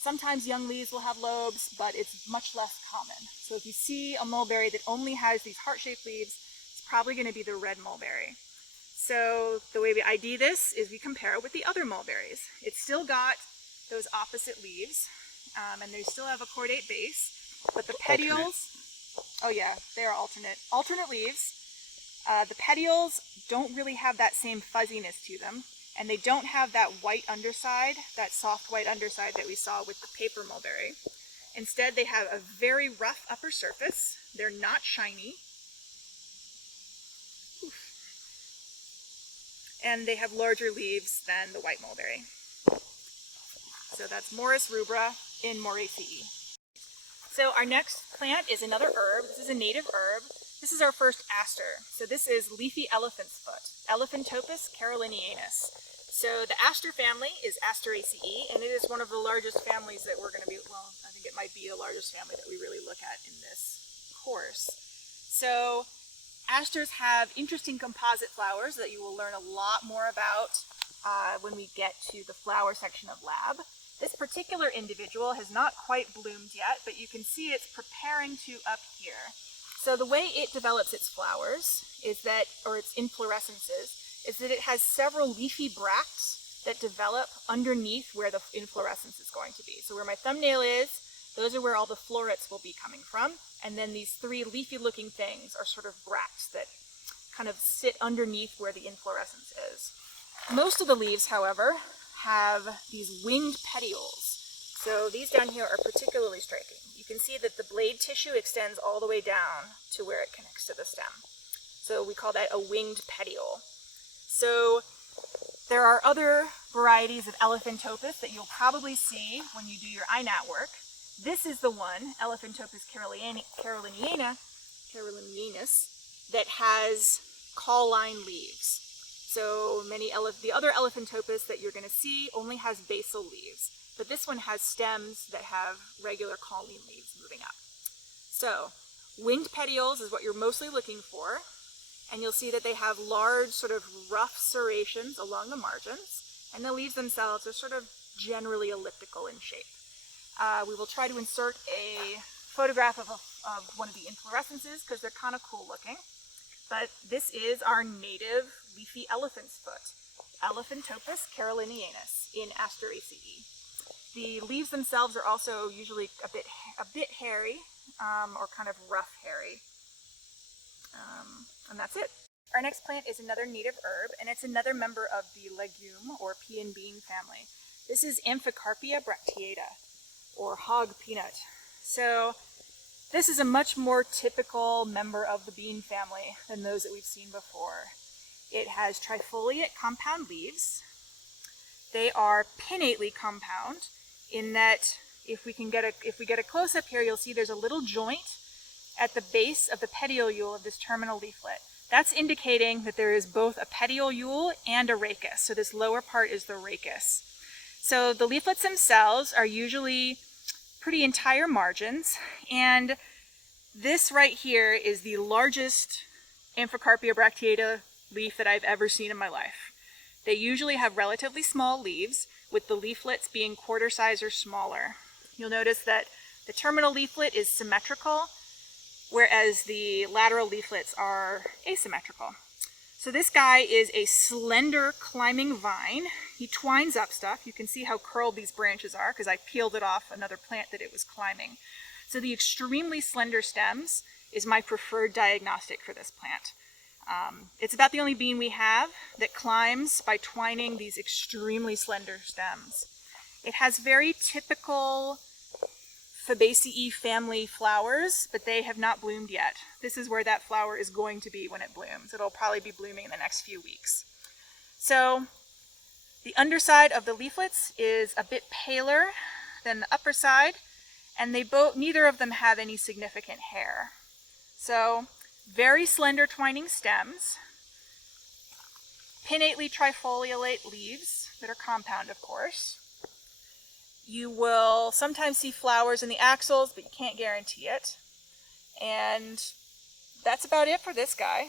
Sometimes young leaves will have lobes, but it's much less common. So if you see a mulberry that only has these heart-shaped leaves, it's probably going to be the red mulberry. So the way we ID this is we compare it with the other mulberries. It's still got those opposite leaves, and they still have a cordate base, but the petioles, oh yeah, they are alternate leaves. The petioles don't really have that same fuzziness to them, and they don't have that white underside, that soft white underside that we saw with the paper mulberry. Instead, they have a very rough upper surface. They're not shiny. And they have larger leaves than the white mulberry. So that's Morus rubra in Moraceae. So our next plant is another herb. This is a native herb. This is our first aster. So this is leafy elephant's foot, Ailanthus carolinianus. So the aster family is Asteraceae, and it is one of the largest families that we're going to be, well, I think it might be the largest family that we really look at in this course. So asters have interesting composite flowers that you will learn a lot more about when we get to the flower section of lab. This particular individual has not quite bloomed yet, but you can see it's preparing to up here. So the way it develops its flowers is that, or its inflorescences, is that it has several leafy bracts that develop underneath where the inflorescence is going to be. So where my thumbnail is, those are where all the florets will be coming from. And then these three leafy looking things are sort of bracts that kind of sit underneath where the inflorescence is. Most of the leaves, however, have these winged petioles. So these down here are particularly striking. You can see that the blade tissue extends all the way down to where it connects to the stem. So we call that a winged petiole. So there are other varieties of Ailanthus that you'll probably see when you do your INAT work. This is the one, Ailanthus carolinianus, that has cauline leaves. So the other Ailanthus that you're going to see only has basal leaves, but this one has stems that have regular cauline leaves So, winged petioles is what you're mostly looking for, and you'll see that they have large, sort of rough serrations along the margins, and the leaves themselves are sort of generally elliptical in shape. We will try to insert a photograph of one of the inflorescences because they're kind of cool looking. But this is our native leafy elephant's foot, Ailanthus carolinianus in Asteraceae. The leaves themselves are also usually a bit hairy, or kind of rough hairy. And that's it. Our next plant is another native herb, and it's another member of the legume or pea and bean family. This is Amphicarpia bracteata, or hog peanut. So this is a much more typical member of the bean family than those that we've seen before. It has trifoliate compound leaves. They are pinnately compound in that if we get a close-up here, you'll see there's a little joint at the base of the petiolule of this terminal leaflet. That's indicating that there is both a petiolule and a rachis. So this lower part is the rachis. So the leaflets themselves are usually pretty entire margins, and this right here is the largest Amphicarpia bracteata leaf that I've ever seen in my life. They usually have relatively small leaves, with the leaflets being quarter size or smaller. You'll notice that the terminal leaflet is symmetrical, whereas the lateral leaflets are asymmetrical. So this guy is a slender climbing vine. He twines up stuff. You can see how curled these branches are because I peeled it off another plant that it was climbing. So the extremely slender stems is my preferred diagnostic for this plant. It's about the only bean we have that climbs by twining these extremely slender stems. It has very typical Fabaceae family flowers, but they have not bloomed yet. This is where that flower is going to be when it blooms. It'll probably be blooming in the next few weeks. So the underside of the leaflets is a bit paler than the upper side, and neither of them have any significant hair. So very slender twining stems, pinnately trifoliate leaves that are compound, of course. You will sometimes see flowers in the axils, but you can't guarantee it. And that's about it for this guy.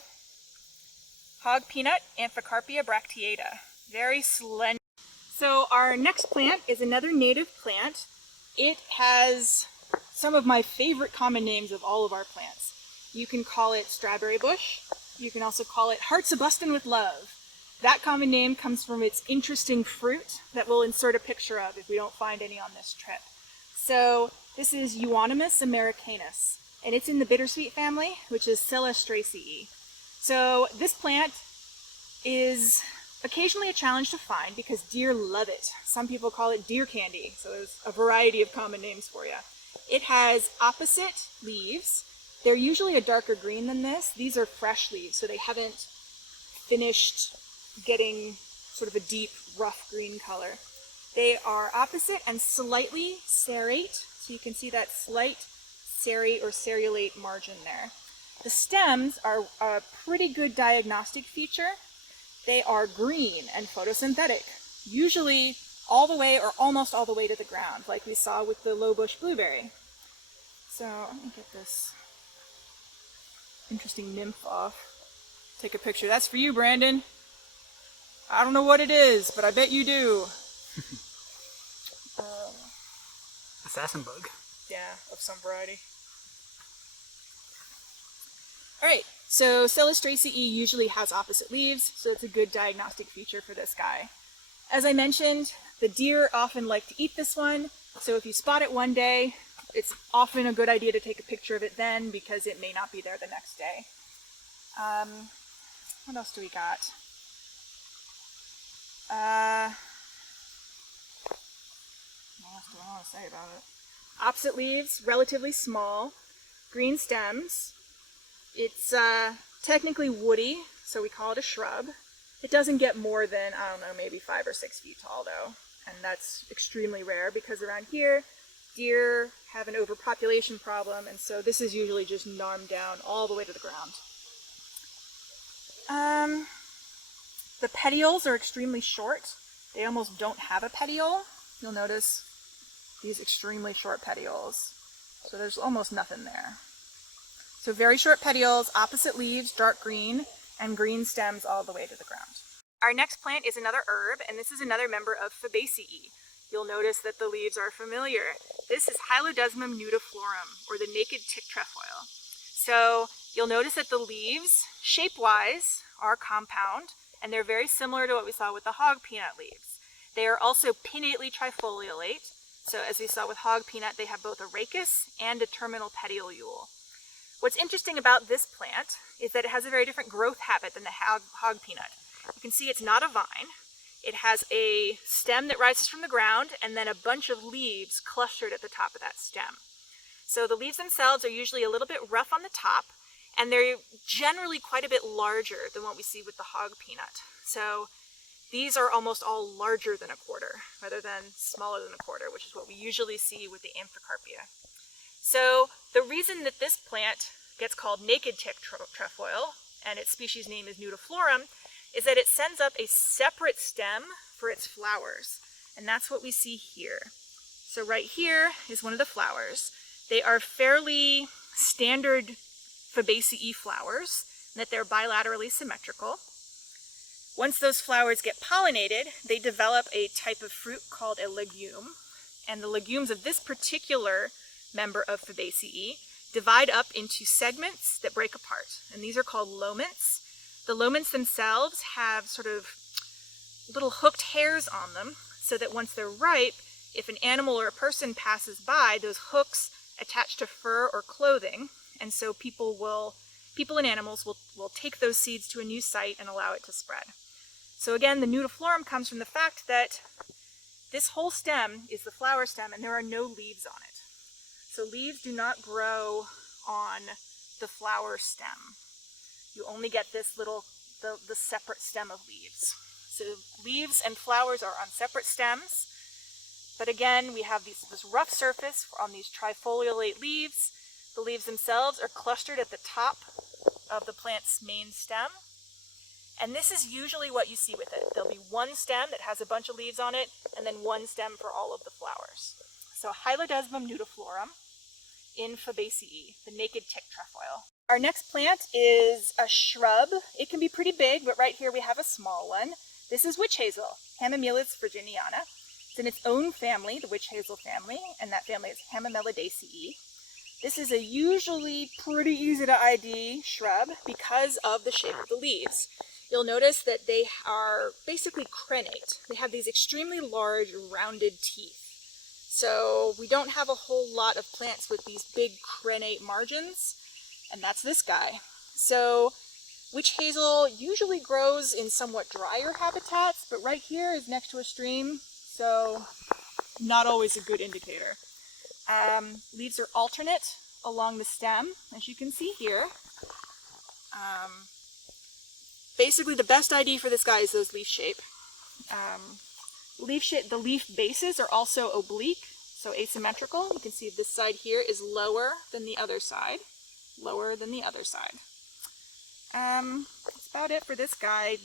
Hog peanut, Amphicarpia bracteata. Very slender. So our next plant is another native plant. It has some of my favorite common names of all of our plants. You can call it strawberry bush. You can also call it hearts a-bustin' with love. That common name comes from its interesting fruit that we'll insert a picture of if we don't find any on this trip. So this is Euonymus americanus, and it's in the bittersweet family, which is Celestraceae. So this plant is occasionally a challenge to find because deer love it. Some people call it deer candy, so there's a variety of common names for you. It has opposite leaves. They're usually a darker green than this. These are fresh leaves, so they haven't finished getting sort of a deep, rough green color. They are opposite and slightly serrate, so you can see that slight serrate or serrulate margin there. The stems are a pretty good diagnostic feature. They are green and photosynthetic, usually all the way or almost all the way to the ground, like we saw with the low bush blueberry. So let me get this interesting nymph off. Take a picture. That's for you, Brandon. I don't know what it is, but I bet you do. Assassin bug. Yeah, of some variety. Alright, so Celestraceae usually has opposite leaves, so it's a good diagnostic feature for this guy. As I mentioned, the deer often like to eat this one, so if you spot it one day, it's often a good idea to take a picture of it then because it may not be there the next day. What else do we got? What else do I want to say about it? Opposite leaves, relatively small, green stems. It's technically woody, so we call it a shrub. It doesn't get more than, I don't know, maybe 5 or 6 feet tall though, and that's extremely rare because around here, deer have an overpopulation problem, and so this is usually just gnarmed down all the way to the ground. The petioles are extremely short. They almost don't have a petiole. You'll notice these extremely short petioles. So there's almost nothing there. So very short petioles, opposite leaves, dark green, and green stems all the way to the ground. Our next plant is another herb, and this is another member of Fabaceae. You'll notice that the leaves are familiar. This is Hyalodesmum nudiflorum, or the naked tick trefoil. So you'll notice that the leaves, shape-wise, are compound, and they're very similar to what we saw with the hog peanut leaves. They are also pinnately trifoliolate. So as we saw with hog peanut, they have both a rachis and a terminal petiolule. What's interesting about this plant is that it has a very different growth habit than the hog peanut. You can see it's not a vine. It has a stem that rises from the ground and then a bunch of leaves clustered at the top of that stem. So the leaves themselves are usually a little bit rough on the top, and they're generally quite a bit larger than what we see with the hog peanut. So these are almost all larger than a quarter, rather than smaller than a quarter, which is what we usually see with the amphicarpia. So the reason that this plant gets called naked tick trefoil, and its species name is nudiflorum, is that it sends up a separate stem for its flowers. And that's what we see here. So right here is one of the flowers. They are fairly standard Fabaceae flowers, in that they're bilaterally symmetrical. Once those flowers get pollinated, they develop a type of fruit called a legume. And the legumes of this particular member of Fabaceae divide up into segments that break apart. And these are called loments. The loments themselves have sort of little hooked hairs on them, so that once they're ripe, if an animal or a person passes by, those hooks attach to fur or clothing, and so people and animals will take those seeds to a new site and allow it to spread. So again, the nudiflorum comes from the fact that this whole stem is the flower stem and there are no leaves on it. So leaves do not grow on the flower stem. You only get this little, the separate stem of leaves. So leaves and flowers are on separate stems, but again, we have this rough surface on these trifoliolate leaves. The leaves themselves are clustered at the top of the plant's main stem, and this is usually what you see with it. There'll be one stem that has a bunch of leaves on it, and then one stem for all of the flowers. So Hyalodesmum nudiflorum in Fabaceae, the naked tick trefoil. Our next plant is a shrub. It can be pretty big, but right here we have a small one. This is witch hazel, Hamamelis virginiana. It's in its own family, the witch hazel family, and that family is Hamamelidaceae. This is a usually pretty easy to ID shrub because of the shape of the leaves. You'll notice that they are basically crenate. They have these extremely large rounded teeth. So we don't have a whole lot of plants with these big crenate margins, and that's this guy. So witch hazel usually grows in somewhat drier habitats, but right here is next to a stream, so not always a good indicator. Leaves are alternate along the stem, as you can see here. Basically, the best ID for this guy is those leaf shape. The leaf bases are also oblique, so asymmetrical. You can see this side here is lower than the other side. Lower than the other side. That's about it for this guy.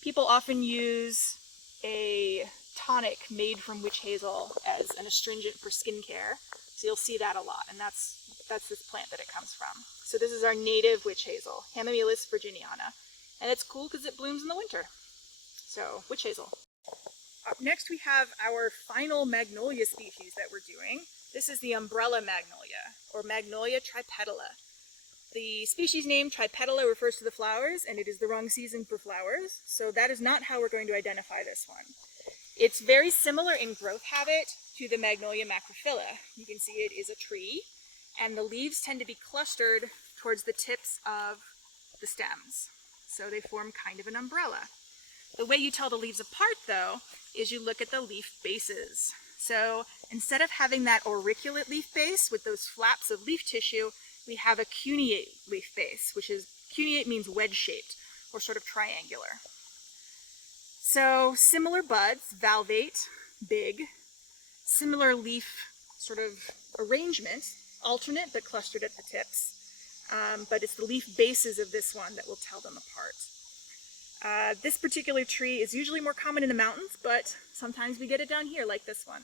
People often use a tonic made from witch hazel as an astringent for skincare, so you'll see that a lot, and that's this plant that it comes from. So this is our native witch hazel, Hamamelis virginiana, and it's cool because it blooms in the winter. So witch hazel. Up next we have our final magnolia species that we're doing. This is the umbrella magnolia, or Magnolia tripetala. The species name tripetala refers to the flowers, and it is the wrong season for flowers, so that is not how we're going to identify this one. It's very similar in growth habit to the Magnolia macrophylla. You can see it is a tree, and the leaves tend to be clustered towards the tips of the stems. So they form kind of an umbrella. The way you tell the leaves apart, though, is you look at the leaf bases. So instead of having that auriculate leaf base with those flaps of leaf tissue, we have a cuneate leaf base, which is, cuneate means wedge-shaped, or sort of triangular. So similar buds, valvate, big, similar leaf sort of arrangement, alternate but clustered at the tips. But it's the leaf bases of this one that will tell them apart. This particular tree is usually more common in the mountains, but sometimes we get it down here like this one.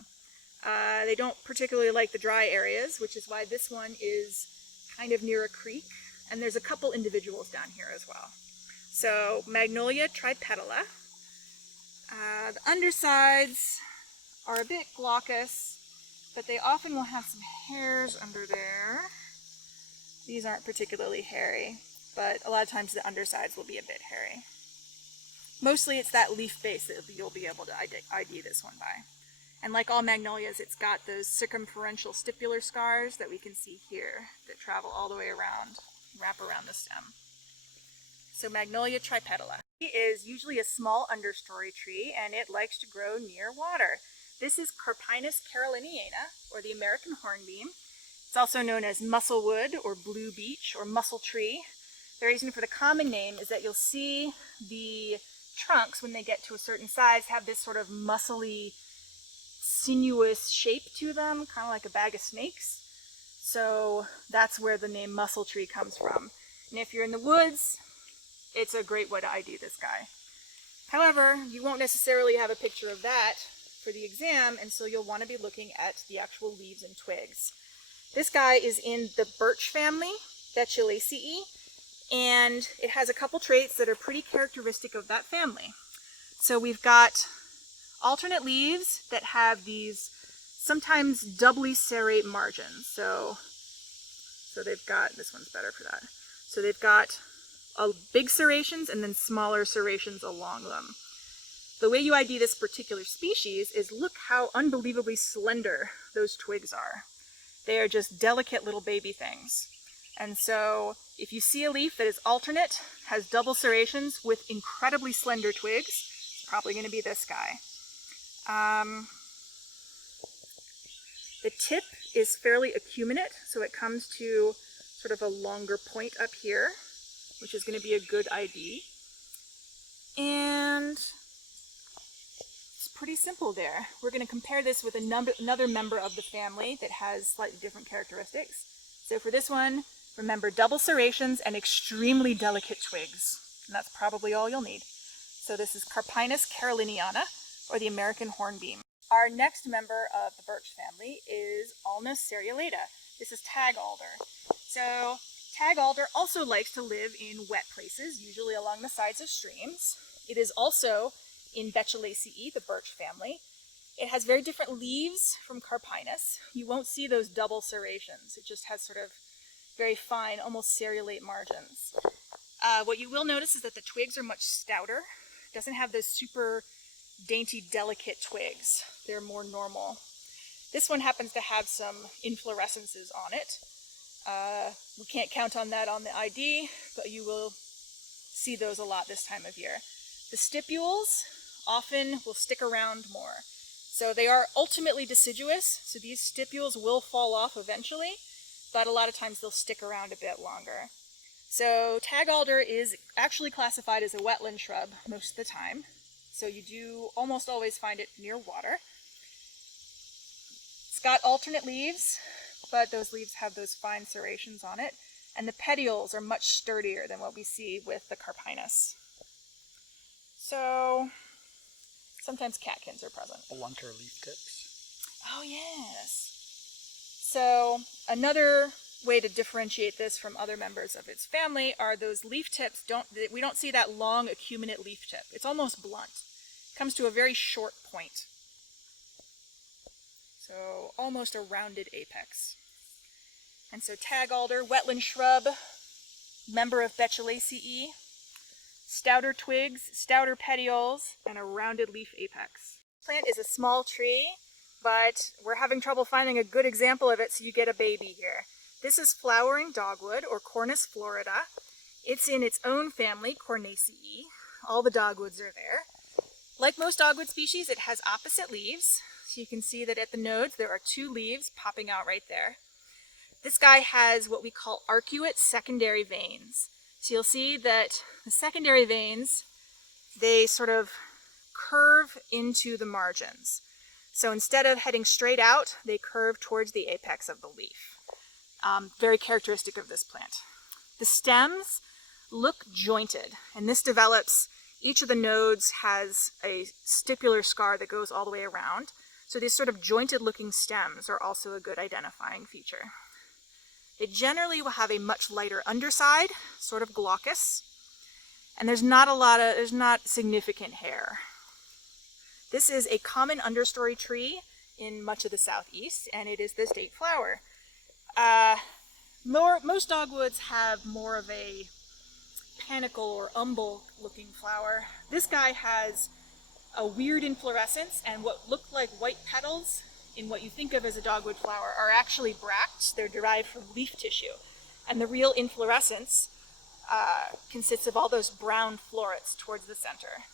They don't particularly like the dry areas, which is why this one is kind of near a creek, and there's a couple individuals down here as well. So Magnolia tripetala. The undersides are a bit glaucous, but they often will have some hairs under there. These aren't particularly hairy, but a lot of times the undersides will be a bit hairy. Mostly it's that leaf base that you'll be able to ID this one by. And like all magnolias, it's got those circumferential stipular scars that we can see here that travel all the way around, wrap around the stem. So Magnolia tripetala. It is usually a small understory tree, and it likes to grow near water. This is Carpinus caroliniana, or the American hornbeam. It's also known as musselwood or blue beech or mussel tree. The reason for the common name is that you'll see the trunks, when they get to a certain size, have this sort of muscly, sinuous shape to them, kind of like a bag of snakes. So that's where the name mussel tree comes from. And if you're in the woods, it's a great way to ID this guy. However, you won't necessarily have a picture of that for the exam, and so you'll want to be looking at the actual leaves and twigs. This guy is in the birch family, Betulaceae, and it has a couple traits that are pretty characteristic of that family. So we've got alternate leaves that have these sometimes doubly serrate margins. So they've got, this one's better for that. So they've got big serrations and then smaller serrations along them. The way you ID this particular species is look how unbelievably slender those twigs are. They are just delicate little baby things. And so if you see a leaf that is alternate, has double serrations with incredibly slender twigs, it's probably going to be this guy. The tip is fairly acuminate, so it comes to sort of a longer point up here, which is going to be a good ID. And it's pretty simple there. We're going to compare this with another member of the family that has slightly different characteristics. So for this one, remember double serrations and extremely delicate twigs. And that's probably all you'll need. So this is Carpinus caroliniana, or the American hornbeam. Our next member of the birch family is Ulmus seriolata. This is tag alder. So tag alder also likes to live in wet places, usually along the sides of streams. It is also in Betulaceae, the birch family. It has very different leaves from Carpinus. You won't see those double serrations. It just has sort of very fine, almost seriolate margins. What you will notice is that the twigs are much stouter. It doesn't have those super dainty, delicate twigs. They're more normal. This one happens to have some inflorescences on it. We can't count on that on the ID, but you will see those a lot this time of year. The stipules often will stick around more. So they are ultimately deciduous, so these stipules will fall off eventually, but a lot of times they'll stick around a bit longer. So tag alder is actually classified as a wetland shrub most of the time. So you do almost always find it near water. It's got alternate leaves, but those leaves have those fine serrations on it, and the petioles are much sturdier than what we see with the Carpinus. So sometimes catkins are present. Blunter leaf tips. Oh yes. So another way to differentiate this from other members of its family are those leaf tips. We don't see that long acuminate leaf tip. It's almost blunt. It comes to a very short point. So almost a rounded apex. And so tag alder, wetland shrub, member of Betulaceae, stouter twigs, stouter petioles, and a rounded leaf apex. Plant is a small tree, but we're having trouble finding a good example of it, so you get a baby here. This is flowering dogwood, or Cornus florida. It's in its own family, Cornaceae. All the dogwoods are there. Like most dogwood species, it has opposite leaves. So you can see that at the nodes there are two leaves popping out right there. This guy has what we call arcuate secondary veins. So you'll see that the secondary veins, they sort of curve into the margins. So instead of heading straight out, they curve towards the apex of the leaf. Very characteristic of this plant. The stems look jointed, and this develops, each of the nodes has a stipular scar that goes all the way around. So these sort of jointed looking stems are also a good identifying feature. They generally will have a much lighter underside, sort of glaucous, and there's not significant hair. This is a common understory tree in much of the southeast, and it is the state flower. Most dogwoods have more of a panicle or umbel looking flower. This guy has a weird inflorescence, and what look like white petals in what you think of as a dogwood flower are actually bracts. They're derived from leaf tissue. And the real inflorescence consists of all those brown florets towards the center.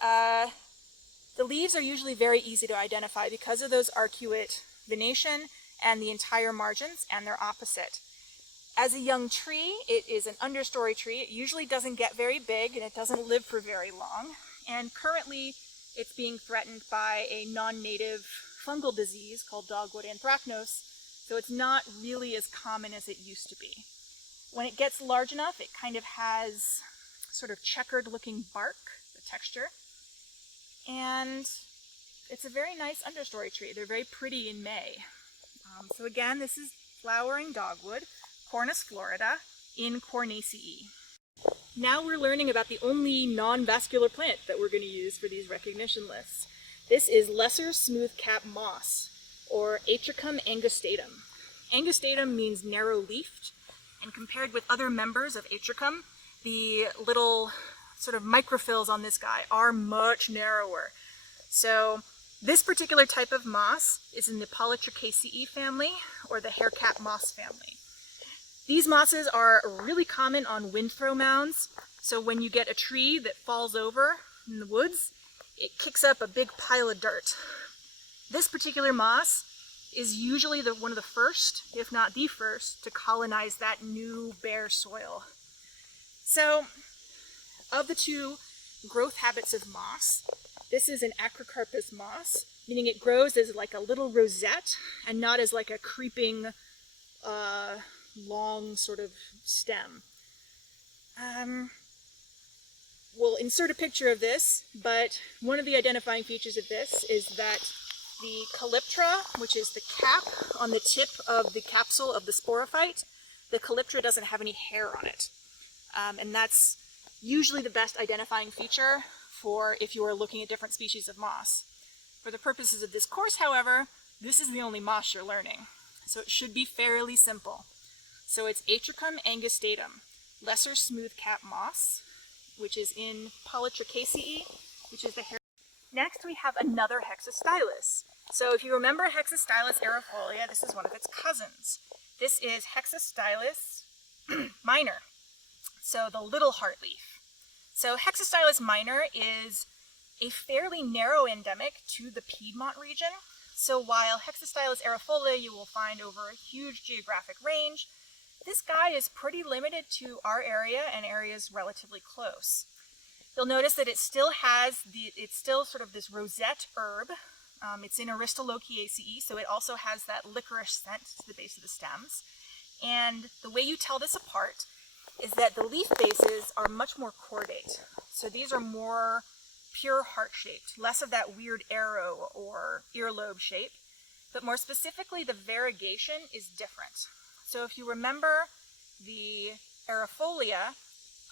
The leaves are usually very easy to identify because of those arcuate venation and the entire margins and their opposite. As a young tree, it is an understory tree. It usually doesn't get very big and it doesn't live for very long. And currently it's being threatened by a non-native fungal disease called dogwood anthracnose, so it's not really as common as it used to be. When it gets large enough, it kind of has sort of checkered looking bark, the texture, and it's a very nice understory tree. They're very pretty in May. So again, this is flowering dogwood, Cornus florida, in Cornaceae. Now we're learning about the only non-vascular plant that we're going to use for these recognition lists. This is lesser smooth-cap moss, or Atricum angustatum. Angustatum means narrow-leafed, and compared with other members of Atricum, the little sort of microphyls on this guy are much narrower. So this particular type of moss is in the Polytrichaceae family, or the haircap moss family. These mosses are really common on windthrow mounds, so when you get a tree that falls over in the woods, it kicks up a big pile of dirt. This particular moss is usually one of the first, if not the first, to colonize that new bare soil. So, of the two growth habits of moss, this is an acrocarpous moss, meaning it grows as like a little rosette and not as like a creeping, long sort of stem. We'll insert a picture of this, but one of the identifying features of this is that the calyptra, which is the cap on the tip of the capsule of the sporophyte, the calyptra doesn't have any hair on it. And that's usually the best identifying feature for if you are looking at different species of moss. For the purposes of this course, however, this is the only moss you're learning, so it should be fairly simple. So it's Atricum angustatum, lesser smooth-cap moss, which is in Polytrichaceae, which is the hair. Next we have another Hexastylus. So if you remember Hexastylus erifolia, this is one of its cousins. This is Hexastylus minor, so the little heartleaf. So Hexastylus minor is a fairly narrow endemic to the Piedmont region. So while Hexastylus erifolia you will find over a huge geographic range, this guy is pretty limited to our area and areas relatively close. You'll notice that it still has it's still sort of this rosette herb. It's in Aristolochiaceae, so it also has that licorice scent to the base of the stems. And the way you tell this apart is that the leaf bases are much more cordate. So these are more pure heart-shaped, less of that weird arrow or earlobe shape, but more specifically the variegation is different. So if you remember the erifolia,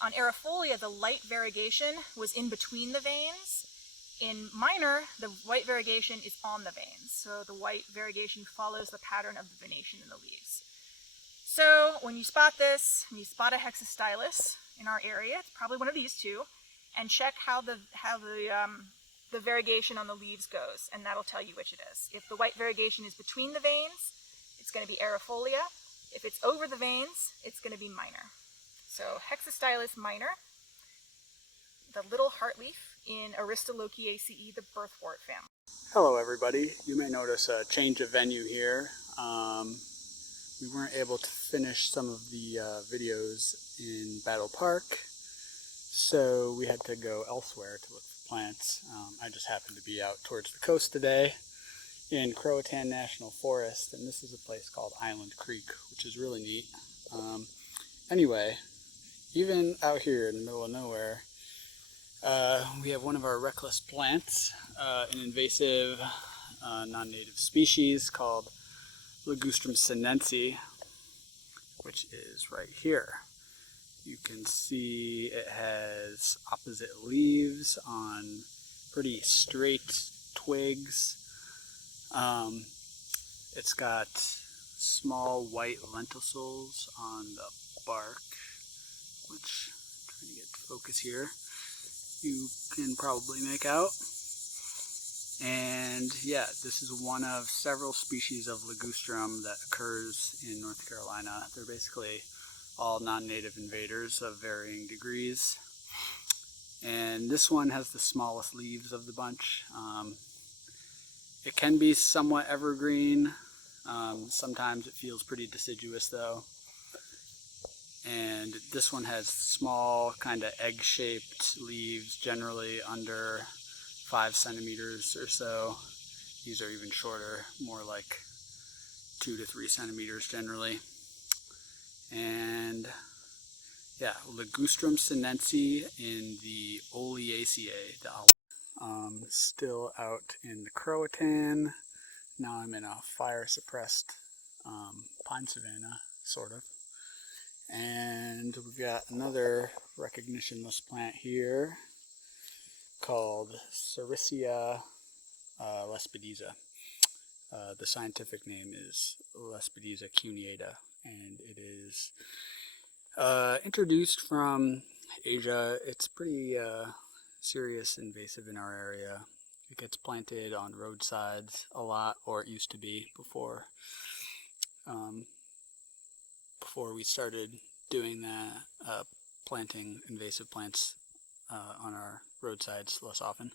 on erifolia the light variegation was in between the veins. In minor, the white variegation is on the veins, so the white variegation follows the pattern of the venation in the leaves. So when you spot this, when you spot a Hexastylus in our area, it's probably one of these two, and check how the variegation on the leaves goes, and that'll tell you which it is. If the white variegation is between the veins, it's going to be erifolia. If it's over the veins, it's going to be minor. So Hexastylus minor, the little heartleaf in Aristolochiaceae, the birthwort family. Hello everybody. You may notice a change of venue here. We weren't able to finish some of the videos in Battle Park, so we had to go elsewhere to look for plants. I just happened to be out towards the coast today in Croatan National Forest, and this is a place called Island Creek, which is really neat. Anyway, even out here in the middle of nowhere, we have one of our reckless plants, an invasive non-native species called Ligustrum sinensis. which is right here. You can see it has opposite leaves on pretty straight twigs. It's got small white lenticels on the bark, which I'm trying to get to focus here. You can probably make out. And yeah, this is one of several species of ligustrum that occurs in North Carolina. They're basically all non-native invaders of varying degrees. And this one has the smallest leaves of the bunch. It can be somewhat evergreen. Sometimes it feels pretty deciduous though. And this one has small, kind of egg-shaped leaves, generally under 5 centimeters or so. These are even shorter, more like 2 to 3 centimeters generally. And yeah, Ligustrum sinensis in the Oleaceae, the alba. Still out in the Croatan. Now I'm in a fire-suppressed pine savanna, sort of. And we've got another recognitionless plant here called Sericea lespedeza. The scientific name is Lespedeza cuneata, and it is introduced from Asia. It's pretty serious invasive in our area. It gets planted on roadsides a lot, or it used to be before we started doing that, planting invasive plants on our roadsides less often.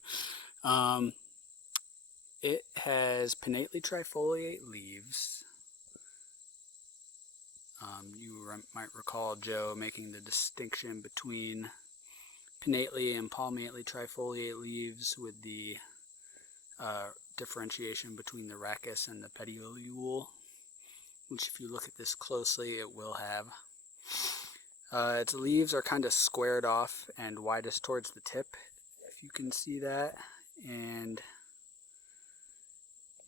It has pinnately trifoliate leaves. You might recall Joe making the distinction between pinnately and palmately trifoliate leaves with the differentiation between the rachis and the petiolule, which if you look at this closely it will have. Its leaves are kind of squared off and widest towards the tip, if you can see that, and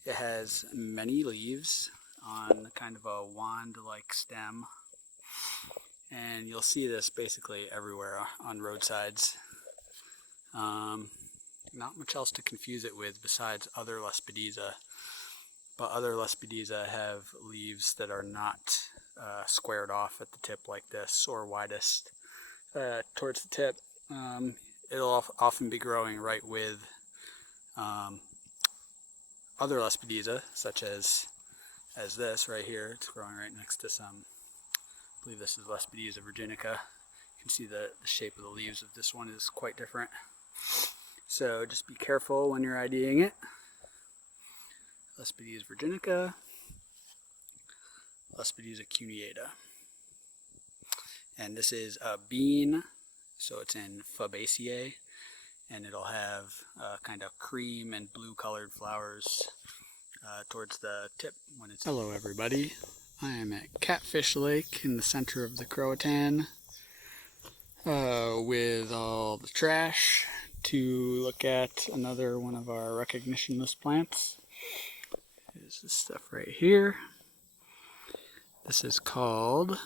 it has many leaves on kind of a wand-like stem, and you'll see this basically everywhere on roadsides. Not much else to confuse it with besides other Lespedeza, but other Lespedeza have leaves that are not squared off at the tip like this, or widest towards the tip. It'll often be growing right with other Lespedeza, such as this right here. It's growing right next to some, I believe this is Lespedeza virginica. You can see the shape of the leaves of this one is quite different. So just be careful when you're IDing it. Lespedeza virginica, Lespedeza cuneata. And this is a bean, so it's in Fabaceae, and it'll have kind of cream and blue colored flowers towards the tip when it's... Hello everybody, I am at Catfish Lake in the center of the Croatan with all the trash to look at another one of our recognitionless plants. Here's this stuff right here. This is called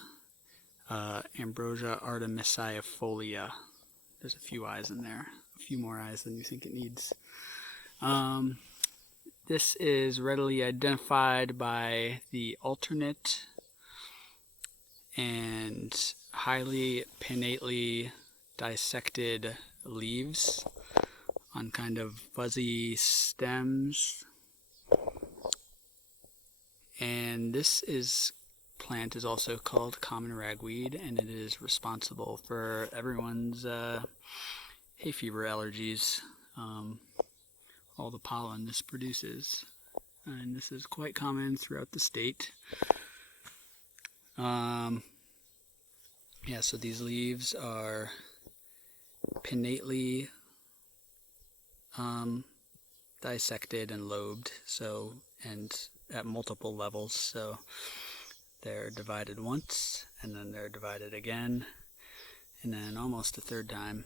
Ambrosia artemisiaefolia. There's a few eyes in there, a few more eyes than you think it needs. This is readily identified by the alternate and highly pinnately dissected leaves on kind of fuzzy stems. And this plant is also called common ragweed, and it is responsible for everyone's hay fever allergies. All the pollen this produces, and this is quite common throughout the state. Yeah, so these leaves are pinnately dissected and lobed, so, and at multiple levels, so they're divided once, and then they're divided again, and then almost a third time.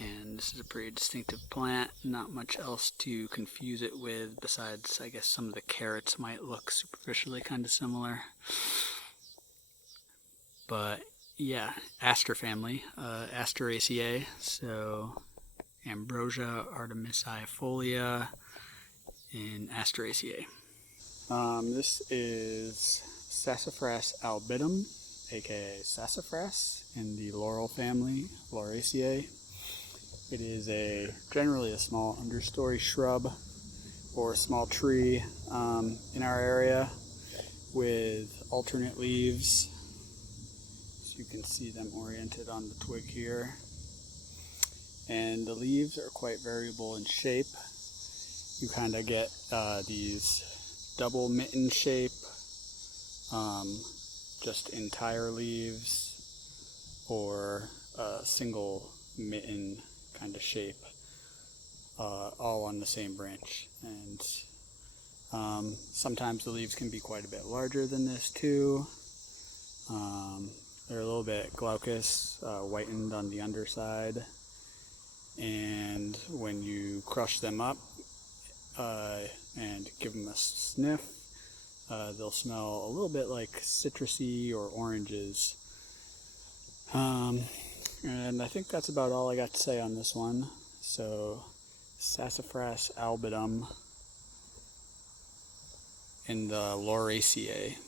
And this is a pretty distinctive plant, not much else to confuse it with besides, I guess, some of the carrots might look superficially kind of similar. But yeah, aster family, Asteraceae. So Ambrosia artemisifolia in Asteraceae. This is Sassafras albidum, aka sassafras, in the laurel family, Lauraceae. It is generally a small understory shrub or small tree in our area with alternate leaves. So you can see them oriented on the twig here. And the leaves are quite variable in shape. You kind of get these double mitten shape, just entire leaves, or a single mitten kind of shape, all on the same branch. And sometimes the leaves can be quite a bit larger than this too. They're a little bit glaucous, whitened on the underside, and when you crush them up and give them a sniff, they'll smell a little bit like citrusy or oranges. And I think that's about all I got to say on this one. So Sassafras albidum in the Lauraceae.